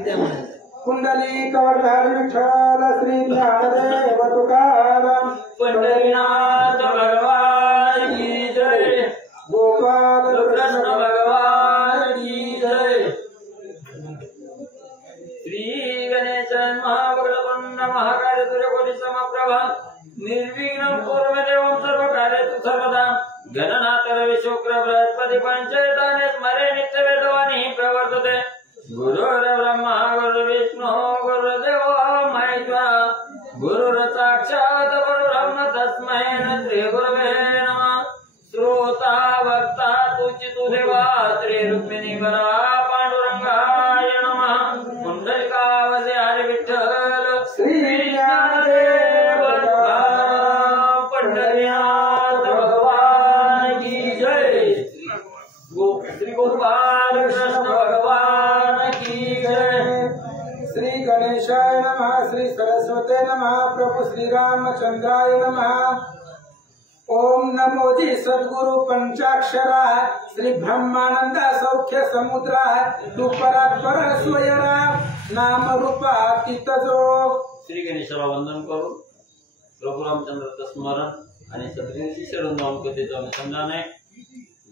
कुंडली कवरधार विठ्ठल श्री ज्ञानदेव तुकाराम पंढरीनाथ भगवान की जय। गोपाल कृष्ण भगवान की जय। श्री गणेश महाभगवंत महाकार्य सूर्यकोटि समप्रभा निर्विघ्नं कुरु देवं सर्व कार्येषु सर्वदा। गणनाथ रवि शुक्र बृहस्पति पंचैतानि स्मरे नित्य वेदवाणी प्रवर्तते। गुरुर्ब्रह्मा गुरुर्विष्णु गुरुर्देवो महेश्वरः गुरुर् साक्षात् परब्रह्म तस्मै श्री गुरवे नमः। श्रोता वक्ता तुचितु देवा श्री रुक्मिणी वरा पांडुरंगाय नमः। कुंडलिकावसे हरि विठ्ठल श्री ज्ञानदेव तुकाराम पंढरीनाथ भगवान की जय। श्री गोपाल कृष्ण भगवान की जय। श्री गणेशाय नमः। श्री सरस्वते नमः। प्रभु श्री रामचंद्राय नमः। ओम नमो जी सद्गुरु पंचाक्षरा श्री ब्रह्मानंद सौख्य समुद्रा तू परात्पर स्वयरा नाम रूपातीत जो। श्री गणेशाला वंदन करू प्रभू रामचंद्राचं स्मरण आणि सद्गुरूंची शरण जाऊन कधीच अनुसंधाने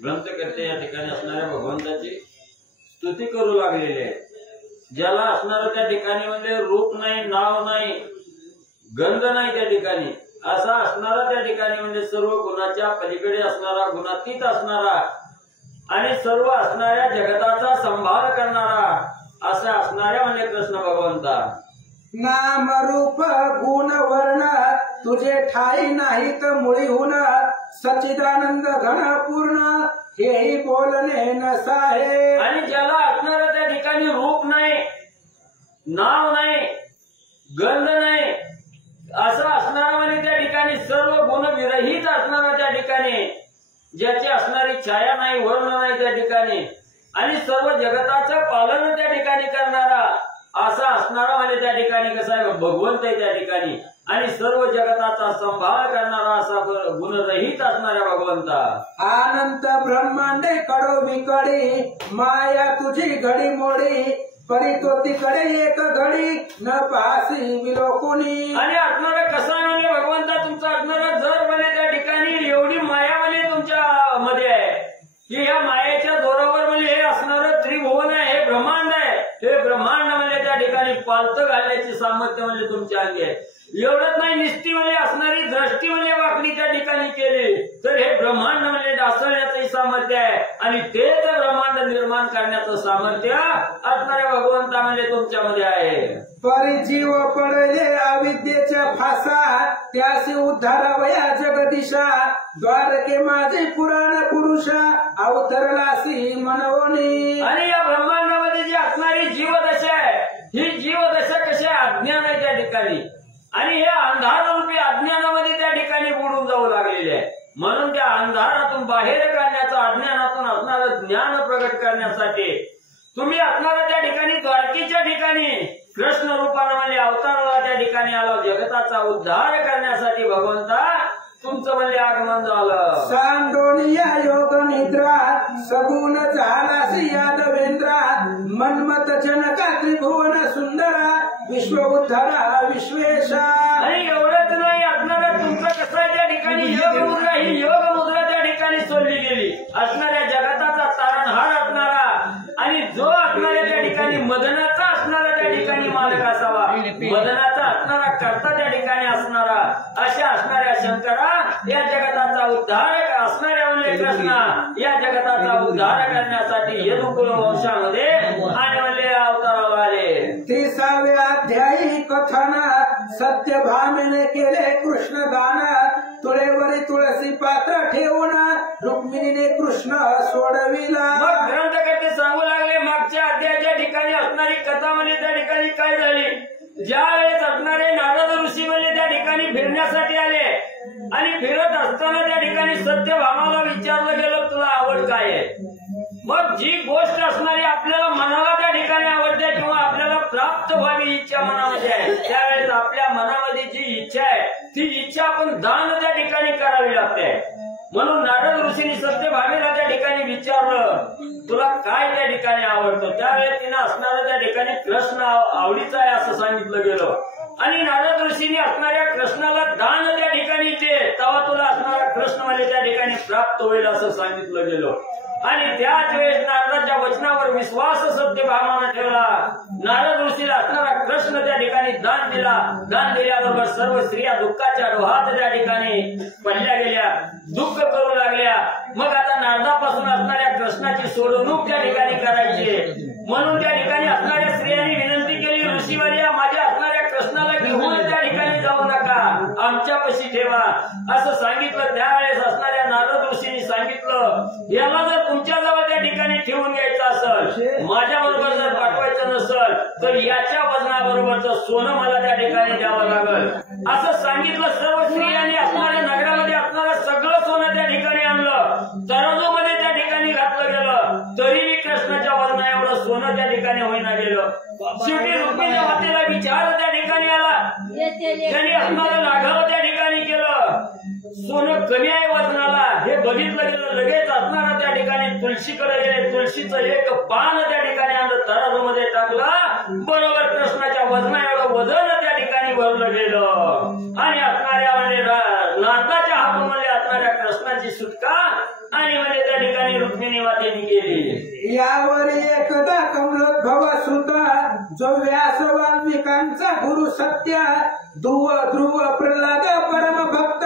ग्रंथकर्ते या ठिकाणी असणाऱ्या भगवंताची स्तुती करू लागलेले आहे। ज्याला असणारं त्या ठिकाणी म्हणजे रूप नाही, नाव नाही, गंध नाही, त्या ठिकाणी असा असणारा त्या ठिकाणी म्हणजे सर्व गुणाच्या पलीकडे असणारा, गुणातीत असणारा आणि सर्व असणाऱ्या जगताचा संभाळ करणारा असा असणाऱ्या म्हणजे कृष्ण भगवंता। नाम रूप गुण वर्ण तुझे ठाई नाहीत मुळीहून सच्चिदानंद घन पूर्ण हेही बोलणे नसाहे। आणि ज्याला असणारं त्या ठिकाणी रूप नाही, नाव नाही, गंध नाही असं असणारा म्हणजे त्या ठिकाणी सर्व गुण विरहित असणारा त्या ठिकाणी ज्याची असणारी छाया नाही, वर्ण नाही त्या ठिकाणी आणि सर्व जगताचं पालन त्या ठिकाणी करणारा असा असणारा म्हणजे त्या ठिकाणी कसा आहे भगवंत आहे त्या ठिकाणी आणि सर्व जगताचा संभाळ करणारा असा गुणरहित असणाऱ्या भगवंता। अनंत ब्रह्मांडे कडो विकडी माया तुझी घडी मोडी परी तो तिकडे एक घडी न पासी विलोकुनी। आणि असणारा कसा म्हणजे भगवंता तुमचा असणारा जर म्हणजे त्या ठिकाणी एवढी माया म्हणजे तुमच्या मध्ये आहे की या मायेच्या जोरावर म्हणजे हे असणारं त्रिभुवन आहे, हे ब्रह्मांड आहे, हे ब्रह्मांड म्हणजे त्या ठिकाणी पालत घालण्याची सामर्थ्य म्हणजे तुमच्या अंगी आहे। एवढंच नाही, निस्ती म्हणजे असणारी दृष्टी म्हणजे वाकडी त्या ठिकाणी केली तर हे ब्रह्मांड म्हणजे डासळण्याचंही सामर्थ्य आहे आणि तेच ब्रह्मांड निर्माण करण्याचं सामर्थ्य असणाऱ्या भगवंता म्हणजे तुमच्यामध्ये आहे। परिजीव पडले अविद्येच्या फासा त्यासी उद्धारावया जगदीशा द्वारके माझे पुराण पुरुषा अवतरलासी मनवणी। आणि या ब्रह्मांडामध्ये जी असणारी जीवदशा आहे ही जीवदशा कशी अज्ञान आहे त्या ठिकाणी आणि हे अंधाररूपी अज्ञानामध्ये त्या ठिकाणी बुडून जाऊ लागलेले आहे। म्हणून त्या अंधारातून बाहेर काढण्याचं, अज्ञानातून असणारं ज्ञान प्रगट करण्यासाठी तुम्ही असणाऱ्या त्या ठिकाणी द्वारकेच्या ठिकाणी कृष्ण रूपानं म्हणजे अवताराला त्या ठिकाणी आलो जगताचा उद्धार करण्यासाठी भगवंता तुमचं म्हणजे आगमन झालं। सांडोनिया योग निद्रा सगुण झालासी यादवेंद्रा मन्मथ जनका त्रिभुवन सुंदरा विश्व उद्धारा विश्वेशा। आणि एवढंच नाही, असणारा तुमचं कसं आहे त्या ठिकाणी योग मुद्रा, ही योग मुद्रा त्या ठिकाणी सोडली गेली असणाऱ्या जगताचा तारणहार असणारा आणि जो असणाऱ्या त्या ठिकाणी मदनाचा असणारा त्या ठिकाणी मालक असावा, मदनाचा असणारा कर्ता त्या ठिकाणी असणारा अशा असणाऱ्या शंकरा या जगताचा उद्धार असणाऱ्या म्हणजे कृष्णा या जगताचा उद्धार करण्यासाठी यदुकुल वंशामध्ये आणि म्हणजे अवताराला आले। 30व्या अध्यायी कथन सत्यभामेने केले कृष्णदान तुळेवरी तुळसी पात्र ठेवून रुक्मिणीने कृष्ण सोडविला। मग ग्रंथकर्ते सांगू लागले मागच्या अध्यायाच्या ठिकाणी असणारी कथा म्हणजे त्या ठिकाणी काय झाली। ज्या वेळेस असणारे नारद ऋषी म्हणजे त्या ठिकाणी फिरण्यासाठी आले आणि फिरत असताना त्या ठिकाणी सत्यभामाला विचारलं गेलं तुला आवड काय आहे। मग जी गोष्ट असणारी आपल्याला मनाला त्या ठिकाणी आवडते किंवा आपल्याला प्राप्त व्हावी इच्छा मनामध्ये आहे त्यावेळेस आपल्या मनामध्ये जी इच्छा आहे ती इच्छा आपण दान त्या ठिकाणी करावी लागते। म्हणून नारद ऋषींनी सत्यभामेला त्या ठिकाणी विचारलं, तुला काय त्या ठिकाणी आवडतं? त्यावेळेस तिनं असणारा त्या ठिकाणी कृष्ण आवडीचा आहे असं सांगितलं गेलं. आणि नारद ऋषींनी असणाऱ्या कृष्णाला दान त्या ठिकाणी दे, तेव्हा तुला असणारा कृष्ण म्हणजे त्या ठिकाणी प्राप्त होईल असं सांगितलं गेलं. आणि त्याच वेळेस नारदाच्या वचनावर विश्वास सत्यभामानं ठेवला. नारद ऋषीला असणारा कृष्ण त्या ठिकाणी दान दिला. दान दिल्याबरोबर सर्व स्त्रिया दुःखाच्या डोहात त्या ठिकाणी पडल्या गेल्या, दुःख करू लागल्या. मग आता नारदापासून असणाऱ्या कृष्णाची सोडवणूक त्या ठिकाणी करायची. म्हणून त्या ठिकाणी असणाऱ्या स्त्रियांनी विनंती केली, ऋषीवर्या माझ्या असणाऱ्या कृष्णाला घेऊन त्या ठिकाणी जाऊ नका, आमच्यापाशी ठेवा असं सांगितलं. त्यावेळेस असणाऱ्या नारद ऋषींनी सांगितलं, याला जर तुमच्याजवळ त्या ठिकाणी ठेवून घ्यायचं असेल, माझ्या बरोबर जर पाठवायचं नसेल तर याच्या वजनाबरोबरचं सोनं मला त्या ठिकाणी द्यावं लागेल असं सांगितलं. सर्व स्त्रियांनी असणाऱ्या नगरामध्ये असणारं सगळं सोनं त्या ठिकाणी आणलं, तराजूमध्ये त्या ठिकाणी घातलं गेलं. तरीही कृष्णाच्या वजना एवढं सोनं त्या ठिकाणी होईना गेलं. शेवटी रुक्मिणी मातेला विचार त्या ठिकाणी आला, त्यांनी असणारं लाघव त्या ठिकाणी केलं. सोनं कमी आहे वजनाला हे बघितलं गेलं. लगेच असणारा त्या ठिकाणी तुळशीकडे गेले, तुळशीचं एक पान त्या ठिकाणी आणलं, तराजूमध्ये टाकलं. बरोबर कृष्णाच्या वजना एवढं वजन त्या ठिकाणी भरलं गेलं. आणि असणाऱ्या म्हणजे नारदाच्या हातून असणाऱ्या कृष्णाची सुटका आणि म्हणजे त्या ठिकाणी रुक्मिणी मातेने केली. यावर एकदा कमलोद्भव सुत जो व्यास वाल्मिकांचा गुरु सत्य, ध्रुव प्रल्हाद परम भक्त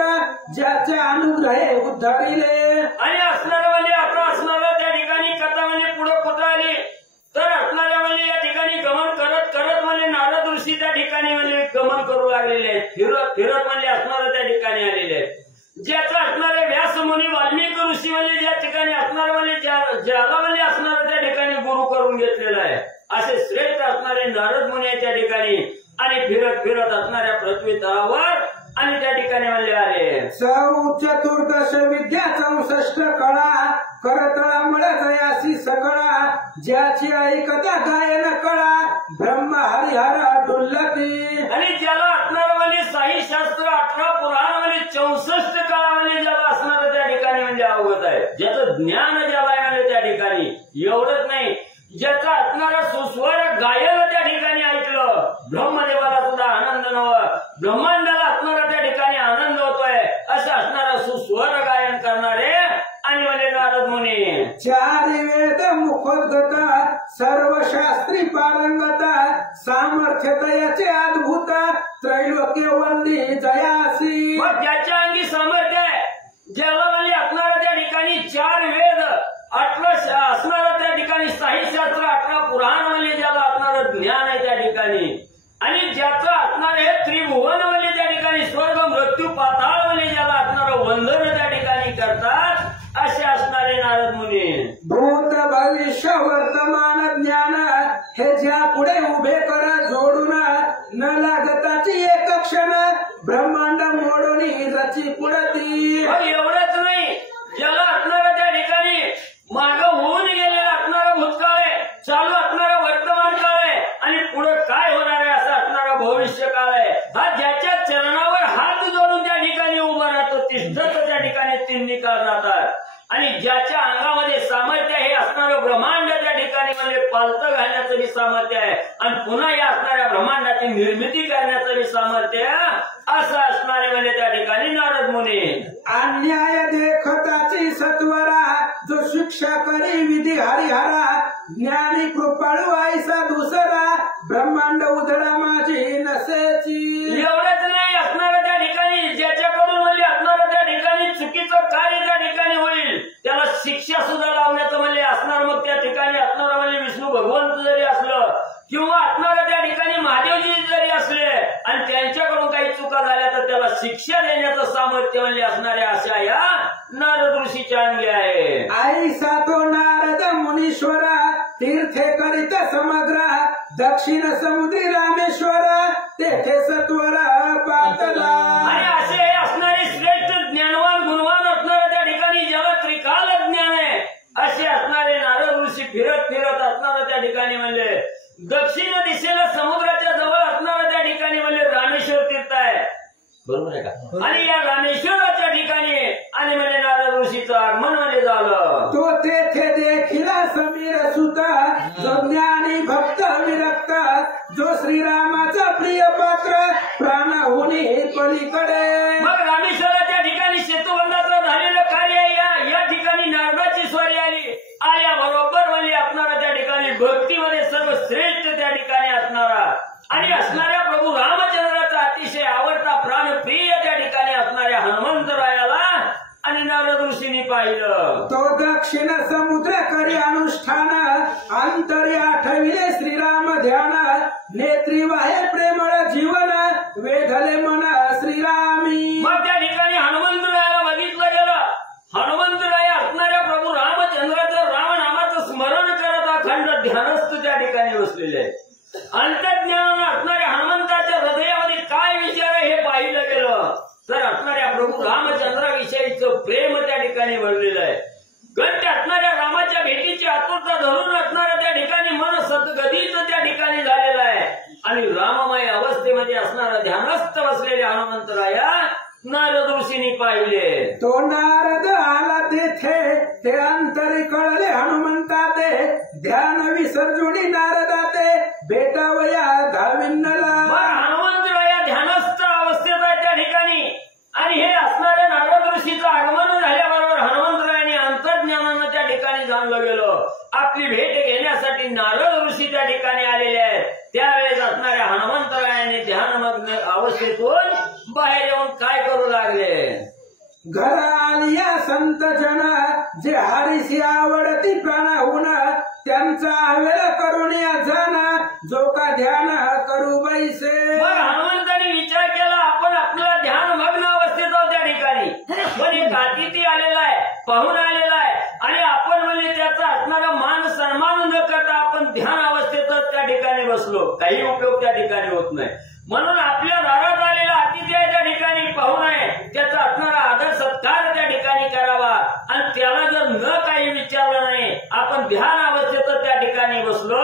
ज्याचे अनुग्रहे उद्धरिले. आणि असणारं म्हणजे आता असणारं त्या ठिकाणी कथा म्हणजे पुढे कुठं आली तर असणाऱ्या म्हणजे या ठिकाणी गमन करत करत म्हणजे नारद ऋषी त्या ठिकाणी म्हणजे गमन करू लागलेले आहेत. फिरत फिरत म्हणजे असणारं त्या ठिकाणी आलेले आहेत. ज्याचं असणारे व्यास मुनी वाल्मिक ऋषी म्हणजे ज्या ठिकाणी असणार म्हणजे ज्याला म्हणजे असणारं त्या ठिकाणी गुरु करून घेतलेला आहे, असे श्रेष्ठ असणारे नारद मुनी त्या ठिकाणी आणि फिरत फिरत असणाऱ्या पृथ्वी तळावर आणि त्या ठिकाणी म्हणले आले. चतुर्दश विद्या 64 कळा करत अमळयासी सकळा, ज्याची ऐकता गायन कळा ब्रह्म हरिहर डुल्लती. आणि ज्याला असणार म्हणजे साई शास्त्र 18 पुराण म्हणजे 64 कळा म्हणजे ज्याला असणार त्या ठिकाणी म्हणजे अवगत आहे, ज्याचं ज्ञान ज्याला आहे म्हणजे त्या ठिकाणी एवढंच नाही, ज्याचा असणारा सुस्वर गायन त्या ठिकाणी ऐकलं, ब्रह्मदेवाला सुद्धा आनंद नव्ह, ब्रह्मांडाला असणारा त्या ठिकाणी आनंद होतोय असं असणारा सुस्वर गायन करणारे आणि म्हणजे नारद मुनी. 4 वेद मुखोद्गता सर्व शास्त्री पारंगता, सामर्थ्य तयाचे अद्भुत त्रैलोक्य वंदी जयासी. मग ज्याच्या अंगी सामर्थ्य आहे, ज्याला म्हणजे असणारा त्या ठिकाणी 4 वेद 18 असणारं त्या ठिकाणी साहिशास्त्र 18 पुराण म्हणजे ज्याला असणारं ज्ञान आहे त्या ठिकाणी, आणि ज्याचं असणार हे त्रिभुवन म्हणजे त्या ठिकाणी स्वर्ग मृत्यू पाताळ म्हणजे ज्याला असणारं वंदन त्या ठिकाणी करतात असे असणारे नारद मुनी. भूत भविष्य वर्तमान ज्ञान हे ज्या पुढे उभे कर जोडून, न लागताची एक क्षण ब्रह्मांड मोडून रची पुढती. एवढंच नाही, ज्याला असणारं त्या ठिकाणी मागं होऊन गेलेलं असणारं भूतकाळ आहे, चालू असणारा वर्तमान काळ आहे आणि पुढे काय होणार आहे असं असणारा भविष्य काळ आहे. हा ज्याच्या चरणावर हात जोडून त्या ठिकाणी उभा राहतो तिष्ठत त्या ठिकाणी 3 निकाल राहतात. आणि ज्याच्या अंगामध्ये सामर्थ्य हे असणारं ब्रह्मांड त्या ठिकाणी म्हणजे पालतं घालण्याचं बी सामर्थ्य आहे आणि पुन्हा या असणाऱ्या ब्रह्मांडाची निर्मिती करण्याचं बी सामर्थ्य असं असणारे म्हणजे त्या ठिकाणी नारद मुनी. अन्याय देखताची सत्वरा जो शिक्षा करी विधी हरिहरा, ज्ञानी कृपाळू आईसा दुसरा ब्रह्मांड उधळा माझी नसेची. एवढंच नाही, असणारं त्या ठिकाणी ज्याच्याकडून म्हणजे असणारं त्या ठिकाणी चुकीचं कार्य त्या ठिकाणी होईल त्याला शिक्षा सुद्धा लावण्याचं म्हणजे असणार. मग त्या ठिकाणी असणारं म्हणजे विष्णू भगवंत जरी असलं किंवा असणारं त्या ठिकाणी महादेवजी जरी असले आणि त्यांच्याकडून काही चुका झाल्या तर त्याला शिक्षा देण्याचं सामर्थ्य म्हणजे असणाऱ्या अशा या नारद ऋषीच्या अंगी आहे. आई सातो नारद मुनीश्वरा तीर्थे करीत समग्र, दक्षिण समुद्री रामेश्वर तेथे सत्वरा पातला. आणि असे असणारे श्रेष्ठ ज्ञानवान गुणवान असणारे त्या ठिकाणी ज्याला त्रिकाल ज्ञान आहे असे असणारे नारद ऋषी फिरत फिरत असणारं त्या ठिकाणी म्हणजे दक्षिण दिशेला समुद्राच्या जवळ असणारं त्या ठिकाणी म्हणजे रामेश्वर तीर्थ आहे, बरोबर आहे का? आणि या रामेश्वराच्या ठिकाणी आणि म्हणजे नारद ऋषीचं आगमन मध्ये झालं. तो तेथे देखील समीर सुता जो ज्ञानी भक्त विरक्त जो श्रीरामाचा प्रिय पात्र प्राणहुनी पलीकडे. मग रामेश्वराच्या ठिकाणी सेतुबंधाचं झालेलं कार्य या ठिकाणी नारदाची स्वारी आली. आल्याबरोबर म्हणजे असणारा त्या ठिकाणी भक्तीमध्ये सर्वश्रेष्ठ त्या ठिकाणी असणारा आणि असणाऱ्या प्रभू रामचंद्राचा अतिशय आवडता प्राणप्रिय त्या ठिकाणी असणाऱ्या हनुमंतरायाला आणि नारद ऋषींनी पाहिलं. तो दक्षिण समुद्र करी अनुष्ठान अंतरी आठविले श्रीराम ध्यान नेत्री वाहे प्रेमळ जीवन वेधले मन श्रीरामी. मग त्या ठिकाणी हनुमंतरायाला बघितलं गेलं. हनुमंतराय असणाऱ्या प्रभू रामचंद्राचं रामनामाचं स्मरण करत अखंड ध्यानस्थ त्या ठिकाणी बसलेले आहे. अंतर्ज्ञानानं असणाऱ्या हनुमंताच्या हृदयामध्ये काय विचार आहे हे पाहिलं गेलं तर असणाऱ्या प्रभू रामचंद्राविषयीचं प्रेम त्या ठिकाणी भरलेलं आहे. गंट असणाऱ्या रामाच्या भेटीची आतुरता धरून असणाऱ्या त्या ठिकाणी मन सद्गतीच त्या ठिकाणी झालेलं आहे आणि राममय अवस्थेमध्ये असणारा ध्यानस्थ बसलेले हनुमंतराया नारद ऋषींनी पाहिले. तो नारद आला तेथे ते अंतरी कळले हनुमंता ते ध्यान विसर्जुनी नारदा ते बेटावया धाविन्नला. हनुमंतराया ध्यानस्थ अवस्थेत आहे त्या ठिकाणी आणि हे असणाऱ्या नारद ऋषीचं आगमन झाल्याबरोबर हनुमंतरायाने अंतर्ज्ञानानं त्या ठिकाणी जाणलं गेलं. आपली भेट घेण्यासाठी नारद ऋषी त्या ठिकाणी आलेले आहेत. त्यावेळेस असणाऱ्या हनुमंतरायाने ध्यानमग्न अवस्थेतून बाहेर येऊन काय करू लागले. घर आलिया संत जन जे हरीशी आवडती प्राणहुन त्यांचा आवेल करुणिया जाना जो का ध्यान करू बैसे. हनुमंतांनी विचार केला आपण आपल्याला ध्यानमग्न अवस्थेत आहोत त्या ठिकाणी पण एक अतिथी आलेला आहे पाहून आलेला आहे आणि आपण म्हणजे त्याचा असणारा मान सन्मान न करता आपण ध्यान अवस्थेतच त्या ठिकाणी बसलो. काही उपयोग त्या ठिकाणी होत नाही. म्हणून आपल्या दारात आलेला अतिथी आहे त्या ठिकाणी पाहून आहे त्याचा असणारा आदर सत्कार त्या ठिकाणी करावा आणि त्याला जर न काही विचारलं नाही आपण ध्यान अवस्थेतच त्या ठिकाणी बसलो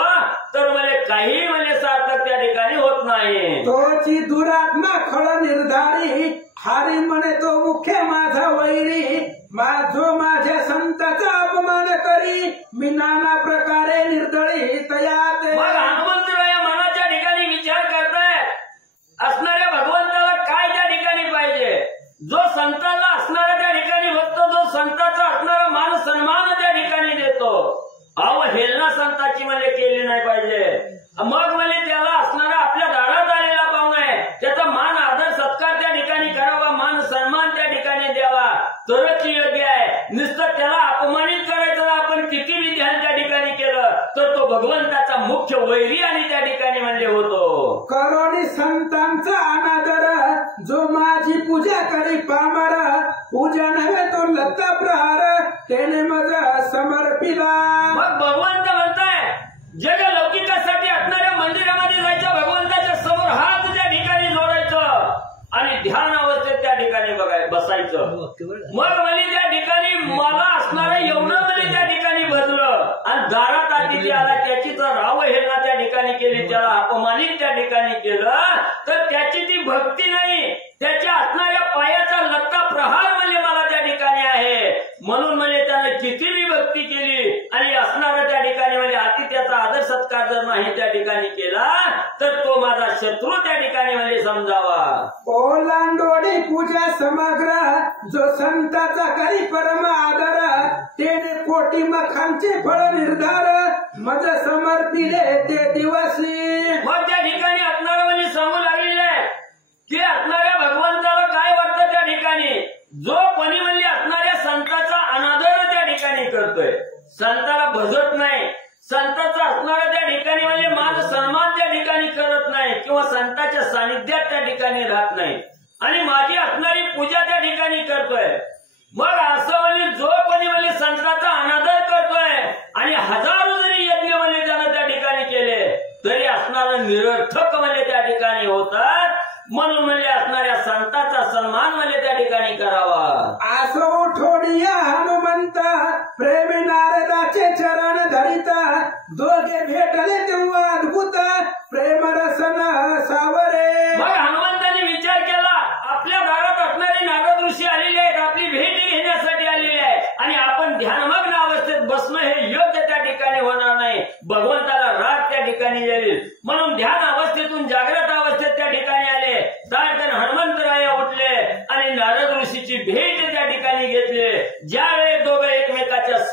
तर म्हणजे काही म्हणजे सार्थक त्या ठिकाणी होत नाही. तोची दुरात्मा खळ निर्धारी हारी म्हणे तो मुख्य माझा वैरी माझो माझ्या संताचा अपमान करी मी नाना प्रकारे निर्दळी तयात. हनुमंतराया मनाच्या ठिकाणी विचार करतायत असणाऱ्या भगवंताला काय त्या ठिकाणी पाहिजे. जो संताला असणाऱ्या त्या ठिकाणी बघतो जो संताचा असणारा मान सन्मान त्या ठिकाणी देतो अवहेलना संताची म्हणजे केली नाही पाहिजे. मग म्हणजे त्याला असणारा आपल्या दारात आलेला पाहुणा आहे त्याचा मान आदर सत्कार त्या ठिकाणी करावा मान सन्मान त्या ठिकाणी द्यावा तरच योग्य आहे. नुसतं त्याला अपमानित करायचं आपण किती बी ध्यान त्या ठिकाणी केलं तर तो भगवंताचा मुख्य वैरी आणि त्या ठिकाणी म्हणजे होतो. करोनी संतांचा अनादर जो माझी पूजा करी पामर पूजा नव्हे तो लत्ता प्रहार त्याने मज समर्पिला. मग भगवंत म्हणताय जग लौकिकासाठी असणाऱ्या मंदिरामध्ये जायचं भगवंताच्या समोर हात त्या ठिकाणी जोडायचं आणि ध्यान अवस्थेत त्या ठिकाणी बसायचं. मग म्हणजे त्या ठिकाणी मला असणारं एवढं म्हणजे त्या ठिकाणी बदलं आणि दारात अतिथी आला त्याची तर अवहेलना त्या ठिकाणी केली त्याला अपमानित त्या ठिकाणी केलं तर त्याची ती भक्ती नाही त्याच्या असणाऱ्या पायाचा लत्ता प्रहार म्हणजे मला त्या ठिकाणी आहे. म्हणून म्हणजे त्याने कितीही भक्ती केली आणि असणारा त्या ठिकाणी म्हणजे आतिथ्याचा आदर सत्कार जर नाही त्या ठिकाणी केला तर तो माझा शत्रू त्या ठिकाणी म्हणजे समजावा. ओलांडोडी पूजा समग्र जो संताचा करी परम आदर त्याने कोटी मखांचे फळ निर्धार मज समर्पिले ते दिवसी. मग त्या ठिकाणी असणारं म्हणजे सांगू लागलेलं आहे की असणाऱ्या भगवंताला काय वाटतं त्या ठिकाणी जो कोणी म्हणजे असणाऱ्या संताचा अनादर त्या ठिकाणी करतोय संताला भजत नाही संताचा असणारा त्या ठिकाणी म्हणजे मान सन्मान त्या ठिकाणी करत नाही किंवा संताच्या सानिध्यात त्या ठिकाणी राहत नाही आणि माझी असणारी पूजा त्या ठिकाणी करतोय. मग असं म्हणजे जो कोणी म्हणजे संताचा अनादर करतोय आणि हजारो जरी यज्ञ म्हणजे त्यानं त्या ठिकाणी केले तरी असणारं निरर्थक म्हणजे त्या ठिकाणी होतात. म्हणून म्हणजे असणाऱ्या संताचा सन्मान म्हणजे त्या ठिकाणी करावा. असो ठोडिया हनुमंत प्रेमी नारदाचे चरण धरिता दोघे भेटले तेव्हा अद्भुत प्रेम रसन सावरे. मग हनुमंतांनी विचार केला आपल्या दारात असणारे नारद ऋषी आलेले आहेत आपली भेट घेण्यासाठी आलेले आहेत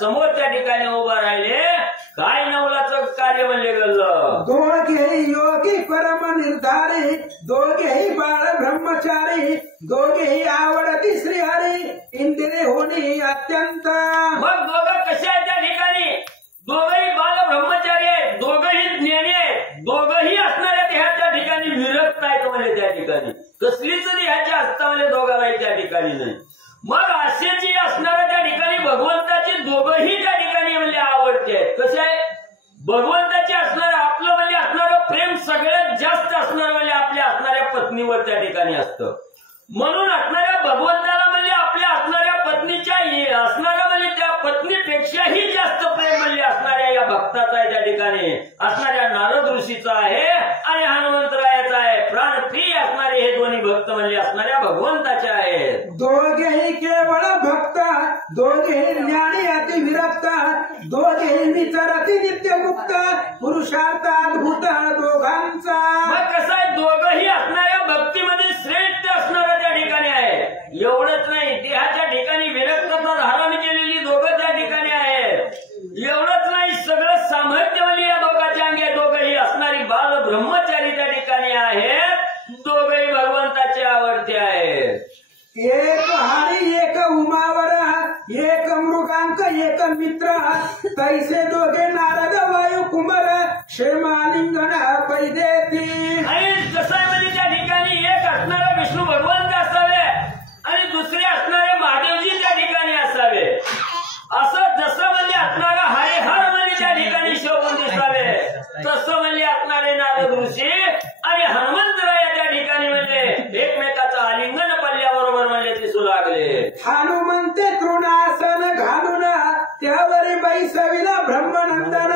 समोर त्या ठिकाणी उभा राहिले. काय नवलाचं कार्य म्हणले गेलं. दोघेही योगी परम निर्धारी, दोघेही बाळ ब्रह्मचारी, दोघेही आवडती श्रीहरी, इंद्रिय होणी अत्यंत. मग दोघं कसे आहेत त्या ठिकाणी. दोघंही बाल ब्रह्मचारी आहेत, दोघंही ज्ञानी आहेत, दोघंही असणाऱ्या देहाच्या ठिकाणी विरक्त आहेत म्हणजे त्या ठिकाणी. कसलीच देहाची असता म्हणजे दोघालाही त्या ठिकाणी नाही. मग असे जी असणाऱ्या त्या ठिकाणी भगवंताची दोघंही त्या ठिकाणी म्हणजे आवडते आहेत. कसे आहे. भगवंताचे असणारं आपलं म्हणजे असणारं प्रेम सगळ्यात जास्त असणार म्हणजे आपल्या असणाऱ्या पत्नीवर त्या ठिकाणी असतं. म्हणून असणाऱ्या भगवंताला म्हणजे आपल्या असणाऱ्या पत्नीच्या असणाऱ्या म्हणजे त्या पत्नीपेक्षाही जास्त प्रेम म्हणजे असणाऱ्या या भक्ताचा आहे त्या ठिकाणी. असणाऱ्या नारद ऋषीचा आहे आणि हनुमंतरायाचा आहे. प्राणप्रिय असणारे हे दोन्ही भक्त म्हणजे असणाऱ्या भगवंताचे आहेत. दोघेही केवळ भक्त, दोघेही ज्ञानी अति विरक्त, दोघेही विचारती नित्यगुप्त, पुरुषार्थ अद्भुत दोघांचा. मग कसं आहे. दोघंही असणाऱ्या भक्तीमध्ये श्रेष्ठ असणारा त्या ठिकाणी आहे. एवढंच नाही, देहाच्या ठिकाणी विरक्तता धारण केलेली दोघं त्या ठिकाणी आहेत. एवढंच नाही, सगळं सामर्थ्य म्हणजे या दोघांच्या अंगे. दोघंही असणारी बाल ब्रह्मचारी त्या ठिकाणी आहेत. दोघंही भगवंताचे आवडते आहेत. एक हरी एक उमावर, एक मृगांक एक मित्र, तैसे दोघे नारद वायू कुमार, क्षेमालिंगन पैदेती. आणि कसं आहे म्हणजे त्या ठिकाणी एक असणारा विष्णू भगवंत असावे आणि दुसरे असणारे महादेवजी त्या ठिकाणी असावे. असं जसं म्हणजे असणारा हरिहर म्हणजे त्या ठिकाणी शोभून दिसावे, तसं म्हणजे असणारे नारद ऋषी आणि हनुमंतराया त्या ठिकाणी म्हणजे एकमेकाचं आलिंगन पल्ल्याबरोबर म्हणजे दिसू लागले. हनुमंते तृणासन घालून त्यावरी बैसविला ब्रह्मनंदन,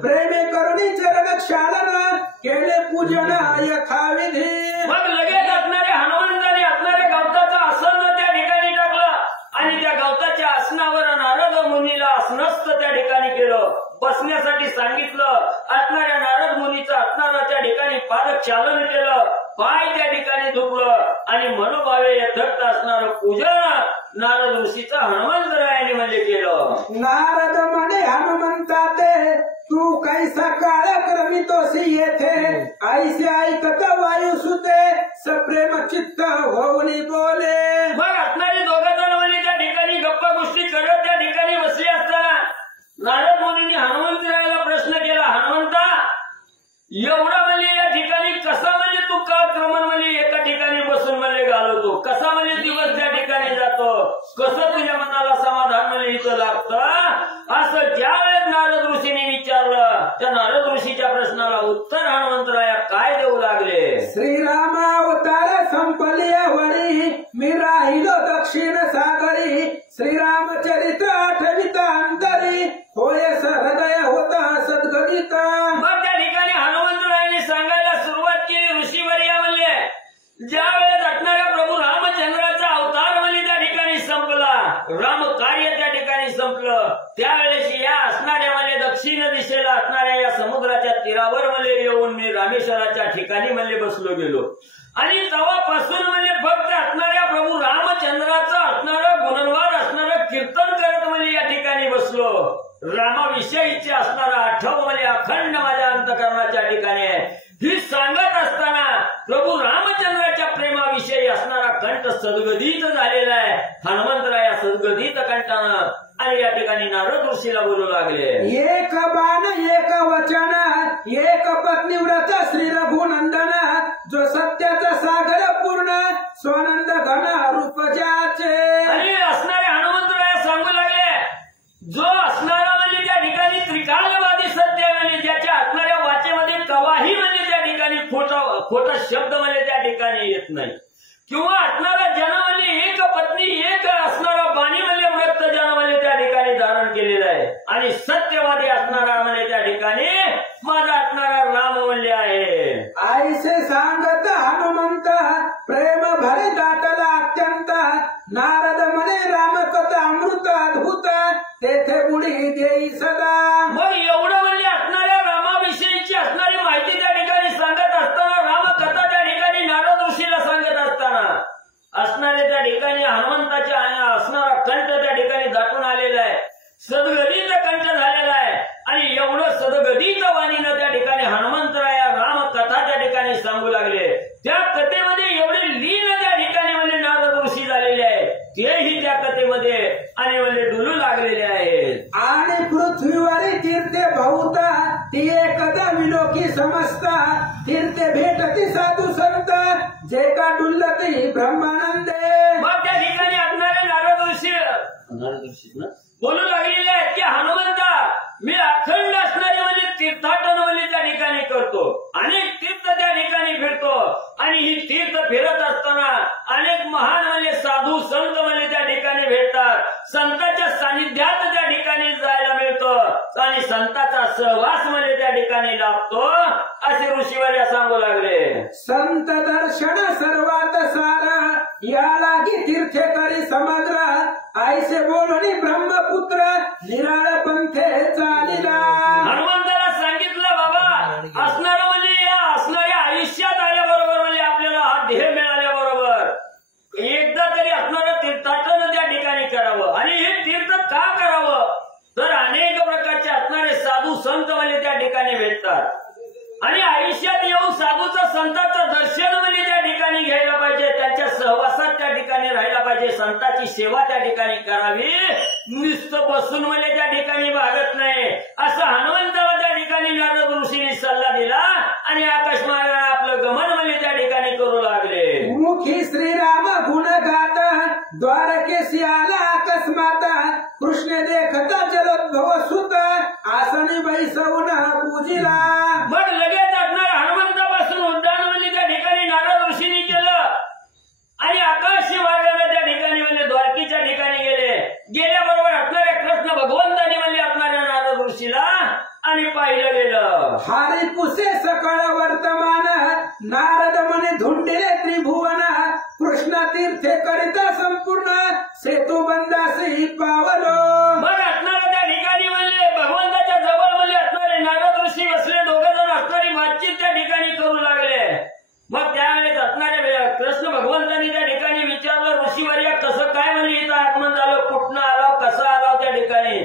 प्रेमे करुणी चरण क्षालन, केले पूजन यथाविधी. मग लगेच असणारे हनुमंताने असणाऱ्या गवताचं आसन त्या ठिकाणी टाकलं आणि त्या गवताच्या आसनावर नारद मुनीला आसनस्थ त्या ठिकाणी केलं. बसण्यासाठी सांगितलं. असणाऱ्या नारद मुनीचं असणारा त्या ठिकाणी पादचालन केलं. पाय त्या ठिकाणी दुखलं आणि मनोभावे यथार्थ असणारं पूजन नारद ऋषीचं हनुमंतरायाने म्हणजे केलं. नारद म्हणे हनुमंता ते, तू कैसा काळ क्रमितोसी येथे, ऐसे ऐकत वायू सुते, सप्रेम चित्त होऊन बोले. मग असणारी दोघं जण म्हणजे त्या ठिकाणी गप्पा गोष्टी करत त्या ठिकाणी बसली असताना नारद मुनींनी हनुमंतरायाला प्रश्न केला. हनुमंता, एवढा म्हणजे या ठिकाणी कसा म्हणजे तू काळ क्रमण म्हणजे एका ठिकाणी बसून म्हणजे घालवतो, कसा म्हणजे दिवस त्या ठिकाणी जातो, कसं तुझ्या मनाला समाधान म्हणजे इथं लागतं, असं ज्या वेळेस नारद ऋषीने विचारलं त्या नारद ऋषीच्या प्रश्नाला उत्तर हनुमंतराया काय देऊ लागले. श्रीराम अवतार संपल्यावरी, मी राहिलो दक्षिण सागरी, श्रीरामचरित्र आठवित अंतरी, होय हृदय होता सद्गदित. मग त्या ठिकाणी हनुमंतरायाने सांगायला सुरुवात केली. ऋषीवर्या म्हणले, ज्या वेळेस असणाऱ्या प्रभू रामचंद्राचा अवतार म्हणजे त्या ठिकाणी संपला, राम कार्य त्या ठिकाणी संपलं, त्यावेळेस या असणाऱ्या म्हणजे दक्षिण दिशेला असणाऱ्या या समुद्राच्या तीरावर म्हणजे येऊन मी रामेश्वराच्या ठिकाणी म्हणजे बसलो गेलो आणि तेव्हापासून म्हणजे फक्त असणाऱ्या प्रभू रामचंद्राचं असणारं गुणवार असणारं कीर्तन करत म्हणजे या ठिकाणी बसलो. रामाविषयीचे असणारा आठव म्हणजे अखंड माझ्या अंतकरणाच्या ठिकाणी आहे. ही सांगत असताना प्रभू रामचंद्राच्या प्रेमाविषयी असणारा कंठ सद्गदित झालेला आहे. हनुमंतराया सद्गदित कंठानं आणि या ठिकाणी नारद ऋषीला बोलू लागले. एक बाण एक वचन, एक पत्नीव्रत श्री रघुनंदन, जो सत्याचा सागर पूर्ण, स्वानंद घन रूप ज्याचे. आणि असणारे हनुमंतराया सांगू लागले, जो असणारा म्हणजे त्या ठिकाणी त्रिकालवादी सत्य म्हणजे ज्याच्या असणाऱ्या वाचेमध्ये कवाही म्हणजे त्या ठिकाणी खोटा शब्द म्हणजे त्या ठिकाणी येत नाही, किंवा असणारा जन म्हणजे एक पत्नी एक असणारा बाणी म्हणजे व्रत जन म्हणजे त्या ठिकाणी धारण केलेला आहे आणि सत्यवादी असणारा म्हणजे त्या ठिकाणी माझा असणारा राम म्हणजे आहे. ऐसे सांगत हनुमंत, प्रेम भरे दाटला अत्यंत, नारद म्हणे रामकथा अमृत अद्भुत, तेथे बुडी देई सदा. मग एवढं म्हणजे असणाऱ्या रामाविषयीची असणारी माहिती त्या ठिकाणी सांगत असताना, रामकथा त्या ठिकाणी नारद ऋषीला सांगत असताना असणारे त्या ठिकाणी हनुमंताच्या असणारा कंठ त्या ठिकाणी दाटून आलेला आहे. सद्गती सांगू लागले. त्या कथेमध्ये एवढे लीन त्या ठिकाणी म्हणजे नारद ऋषी झालेले आहे, तेही त्या कथेमध्ये आणि म्हणजे डुलू लागलेले आहेत. आणि पृथ्वीवरील तीर्थे बहुता ती एकदा विलोकी समजता, तीर्थे भेटती साधू संत जे का डुलती ब्रह्मानंदे. मग त्या ठिकाणी असणारे नारद ऋषी ना बोलू लागलेले आहेत की हनुमंता, मी अखंड असणारे म्हणजे तीर्थाटन म्हणजे त्या ठिकाणी करतो, अनेक तीर्थ त्या ठिकाणी फिरतो आणि ही तीर्थ फिरत असताना अनेक महान म्हणजे साधू संत म्हणजे त्या ठिकाणी भेटतात. संतांच्या सानिध्यात त्या ठिकाणी जायला मिळतं आणि संतांचा सहवास म्हणजे त्या ठिकाणी लाभतो असे ऋषीवर्य सांगू लागले. संत दर्शन सर्वात सार या लागी तीर्थे करी समग्र, ऐसे बोलणी ब्रह्मपुत्र निराळ पंथे चालिला. हनुमंताला सांगितलं बाबा, असणारं म्हणजे या असणाऱ्या आयुष्यात आल्याबरोबर म्हणजे आपल्याला हा ध्येय मिळाल्याबरोबर एकदा तरी असणारं तीर्थाटन त्या ठिकाणी करावं. आणि हे तीर्थ का करावं तर अनेक प्रकारचे असणारे साधू संत म्हणजे त्या ठिकाणी भेटतात आणि आयुष्यात येऊन साधूचं संतांचं दर्शन म्हणजे त्या ठिकाणी घ्यायला पाहिजे, त्यांच्या सहवासात त्या ठिकाणी राहायला पाहिजे, संतांची सेवा त्या ठिकाणी करावी, नुसतं बसून म्हणजे त्या ठिकाणी भागत नाही असं हनुमंताला त्या ठिकाणी नारद ऋषींनी सल्ला दिला आणि आकाश मार्गाने आपलं गमन म्हणजे त्या ठिकाणी करू लागले. मुखी श्रीराम गुण गात द्वारकेशी आला अकस्मात, कृष्ण देखता जलोद्भव सुत आसनी बैसवून पूजिला. मग लगेच असणाऱ्या हनुमंतापासून उड्डाण म्हणजे त्या ठिकाणी नारद ऋषींनी केलं आणि आकाश मार्गाने त्या ठिकाणी म्हणजे द्वारकीच्या ठिकाणी गेल्याबरोबर असणाऱ्या कृष्ण भगवंतांनी म्हणजे असणाऱ्या नारद ऋषीला आणि पाहिलं गेलं. हारी पुसे सकळ वर्तमान नारद म्हणे धुंडिले त्रिभुवन, कृष्ण तीर्थे करिता संपूर्ण सेतू बंदासी पावलो. मग असणाऱ्या त्या ठिकाणी म्हणजे भगवंताच्या जवळ म्हणजे असणारे नारद ऋषी बसले, दोघे जण असणारी बातचीत त्या ठिकाणी करू लागले. मग त्यावेळेस असणाऱ्या कृष्ण भगवंतांनी त्या ठिकाणी विचारलं, ऋषीवर्य कसं काय म्हणजे इथं आगमन झालं, कुठनं आलाव, कसं आलाव त्या ठिकाणी.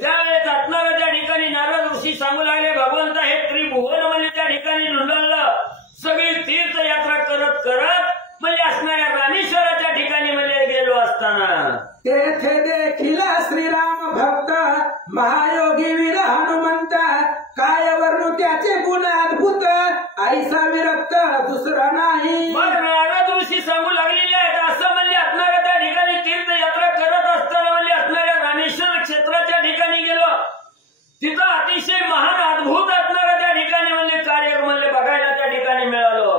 त्यावेळेस असणाऱ्या त्या ठिकाणी नारद ऋषी सांगू लागले, भगवंत हे त्रिभुवन म्हणजे त्या ठिकाणी ढुंढलं, सगळी तीर्थयात्रा करत करत म्हणजे असणाऱ्या रामेश्वराच्या ठिकाणी म्हणजे गेलो असताना तेथे देखील श्रीराम भक्त महायोगी वीर हनुमंत, काय वर्णू त्याचे गुण अद्भुत, ऐसा विरक्त दुसरा नाही. मग नारद ऋषी सांगू लागलेले आहेत असं म्हणजे असणाऱ्या त्या ठिकाणी तीर्थयात्रा करत असताना म्हणजे असणाऱ्या रामेश्वर क्षेत्राच्या ठिकाणी गेलो, तिथं अतिशय महान अद्भुत असणाऱ्या त्या ठिकाणी म्हणजे कार्य म्हणजे बघायला त्या ठिकाणी मिळालो.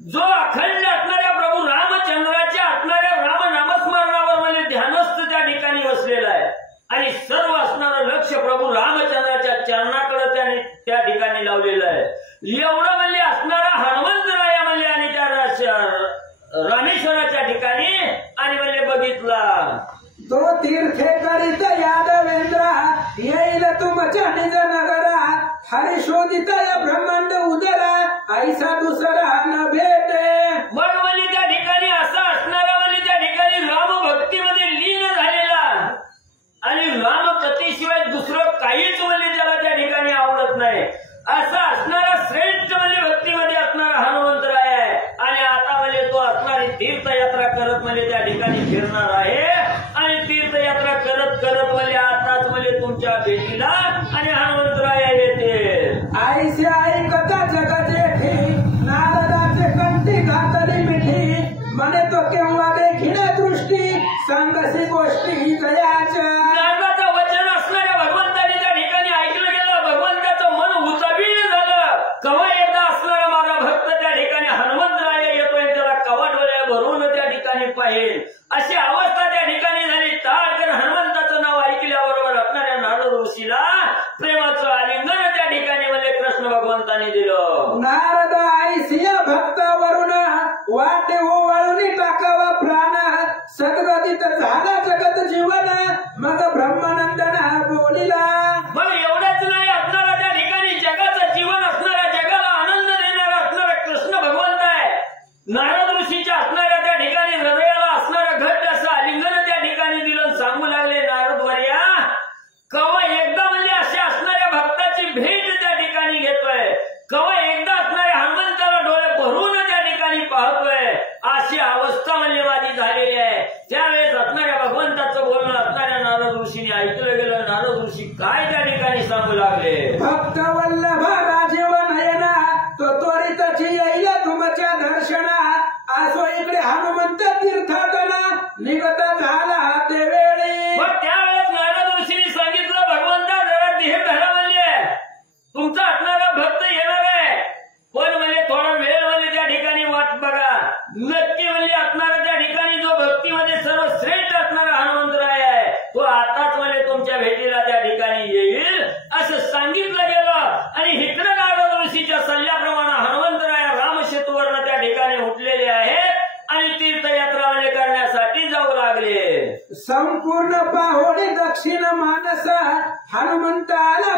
जो अखंड असणाऱ्या प्रभू रामचंद्राच्या असणाऱ्या राम नामस्मरणावर म्हणजे ध्यानस्थ त्या ठिकाणी बसलेला आहे आणि सर्व असणारं लक्ष प्रभू रामचंद्राच्या चरणाकडे त्याने त्या ठिकाणी लावलेलं आहे. एवढं म्हणजे असणारा हनुमंतराया म्हणजे आणि त्या रामेश्वराच्या ठिकाणी आणि म्हणजे बघितला. तो तीर्थे करीत यादवेंद्रा येईल तुमच्या निज नगरा, हरिशोधित ब्रह्मांड उदरा, ऐसा दुसरा न भेटे. मग म्हणजे त्या ठिकाणी असं असणारा म्हणजे त्या ठिकाणी राम भक्तीमध्ये लीन झालेला आणि राम कथेशिवाय दुसरं काहीच म्हणजे त्याला त्या ठिकाणी आवडत नाही असं असणारा श्रेष्ठ म्हणजे भक्तीमध्ये असणारा हनुमंतराय आहे. आणि आता म्हणजे तो असणारी तीर्थयात्रा करत म्हणजे त्या ठिकाणी फिरणार आहे आणि तीर्थयात्रा करत करत म्हणजे आताच म्हणजे तुमच्या भेटीला आणि हनुमंतराय येते. ऐसे ऐकता जग जेठी नारदाचे कंठी घातली मिठी, म्हणे तो केव्हा देखील दृष्टी सांगसी गोष्टी जयाच्या. नारदाचं वचन असणाऱ्या भगवंताने त्या ठिकाणी ऐकलं गेलं, भगवंताचं मन उचाबील झालं. कवा एकदा असणारा माझा भक्त त्या ठिकाणी हनुमंतराय येतोय, त्याला कवा डोळे भरून त्या ठिकाणी पाहिजे अशी अवस्था त्या ठिकाणी झाली. तारकन हनुमंताचं नाव ऐकल्याबरोबर असणाऱ्या नारद ऋषीला प्रेमाचं आलिंगन त्या ठिकाणी म्हणजे कृष्ण भगवंतांनी दिलं. नारद ऐसिया भक्तावरून वाटे ओवाळून टाकावा प्राण, सद्गतीत झाला जगत जीवन, मग ब्रह्मानंदन बोलिला. मग एवढंच नाही, असणारा त्या ठिकाणी जगाचं जीवन असणाऱ्या जगाला आनंद देणारा असणारा कृष्ण भगवंत आहे. नारद ऋषीच्या असणाऱ्या त्या ठिकाणी हृदयाला असणारं घट्ट असं आलिंगन त्या ठिकाणी दिलं. सांगू लागले, नारदवर्या कवा एकदा म्हणजे अशा असणाऱ्या भक्ताची भेट त्या ठिकाणी घेतोय, कवा एकदा असणाऱ्या हनुमंताला डोळे भरून कदाचित येईल तुमच्या दर्शना असो इकडे हनुमंत तीर्थाटना निघत झाला ते वेळी. मग त्यावेळेस नारद ऋषींनी सांगितलं, भगवंता जरा देह धरा म्हणले, तुमचा असणारा भक्त येणार आहे, पण म्हणजे थोडा वेळ म्हणजे त्या ठिकाणी वाट बघा. नक्की म्हणजे असणारा त्या ठिकाणी जो भक्तीमध्ये सर्वश्रेष्ठ असणारा हनुमंतराय आहे तो आताच म्हणजे तुमच्या भेटीला त्या ठिकाणी येईल असं सांगितलं गेलं. आणि इकडे नारद ऋषीच्या सल्ल्याप्रमाणे हनुमंतराय रामसेतूवरनं त्या ठिकाणी उठलेले आहेत आणि तीर्थयात्रा म्हणजे करण्यासाठी जाऊ लागले. संपूर्ण पाहोडी दक्षिण मानस हनुमंत आला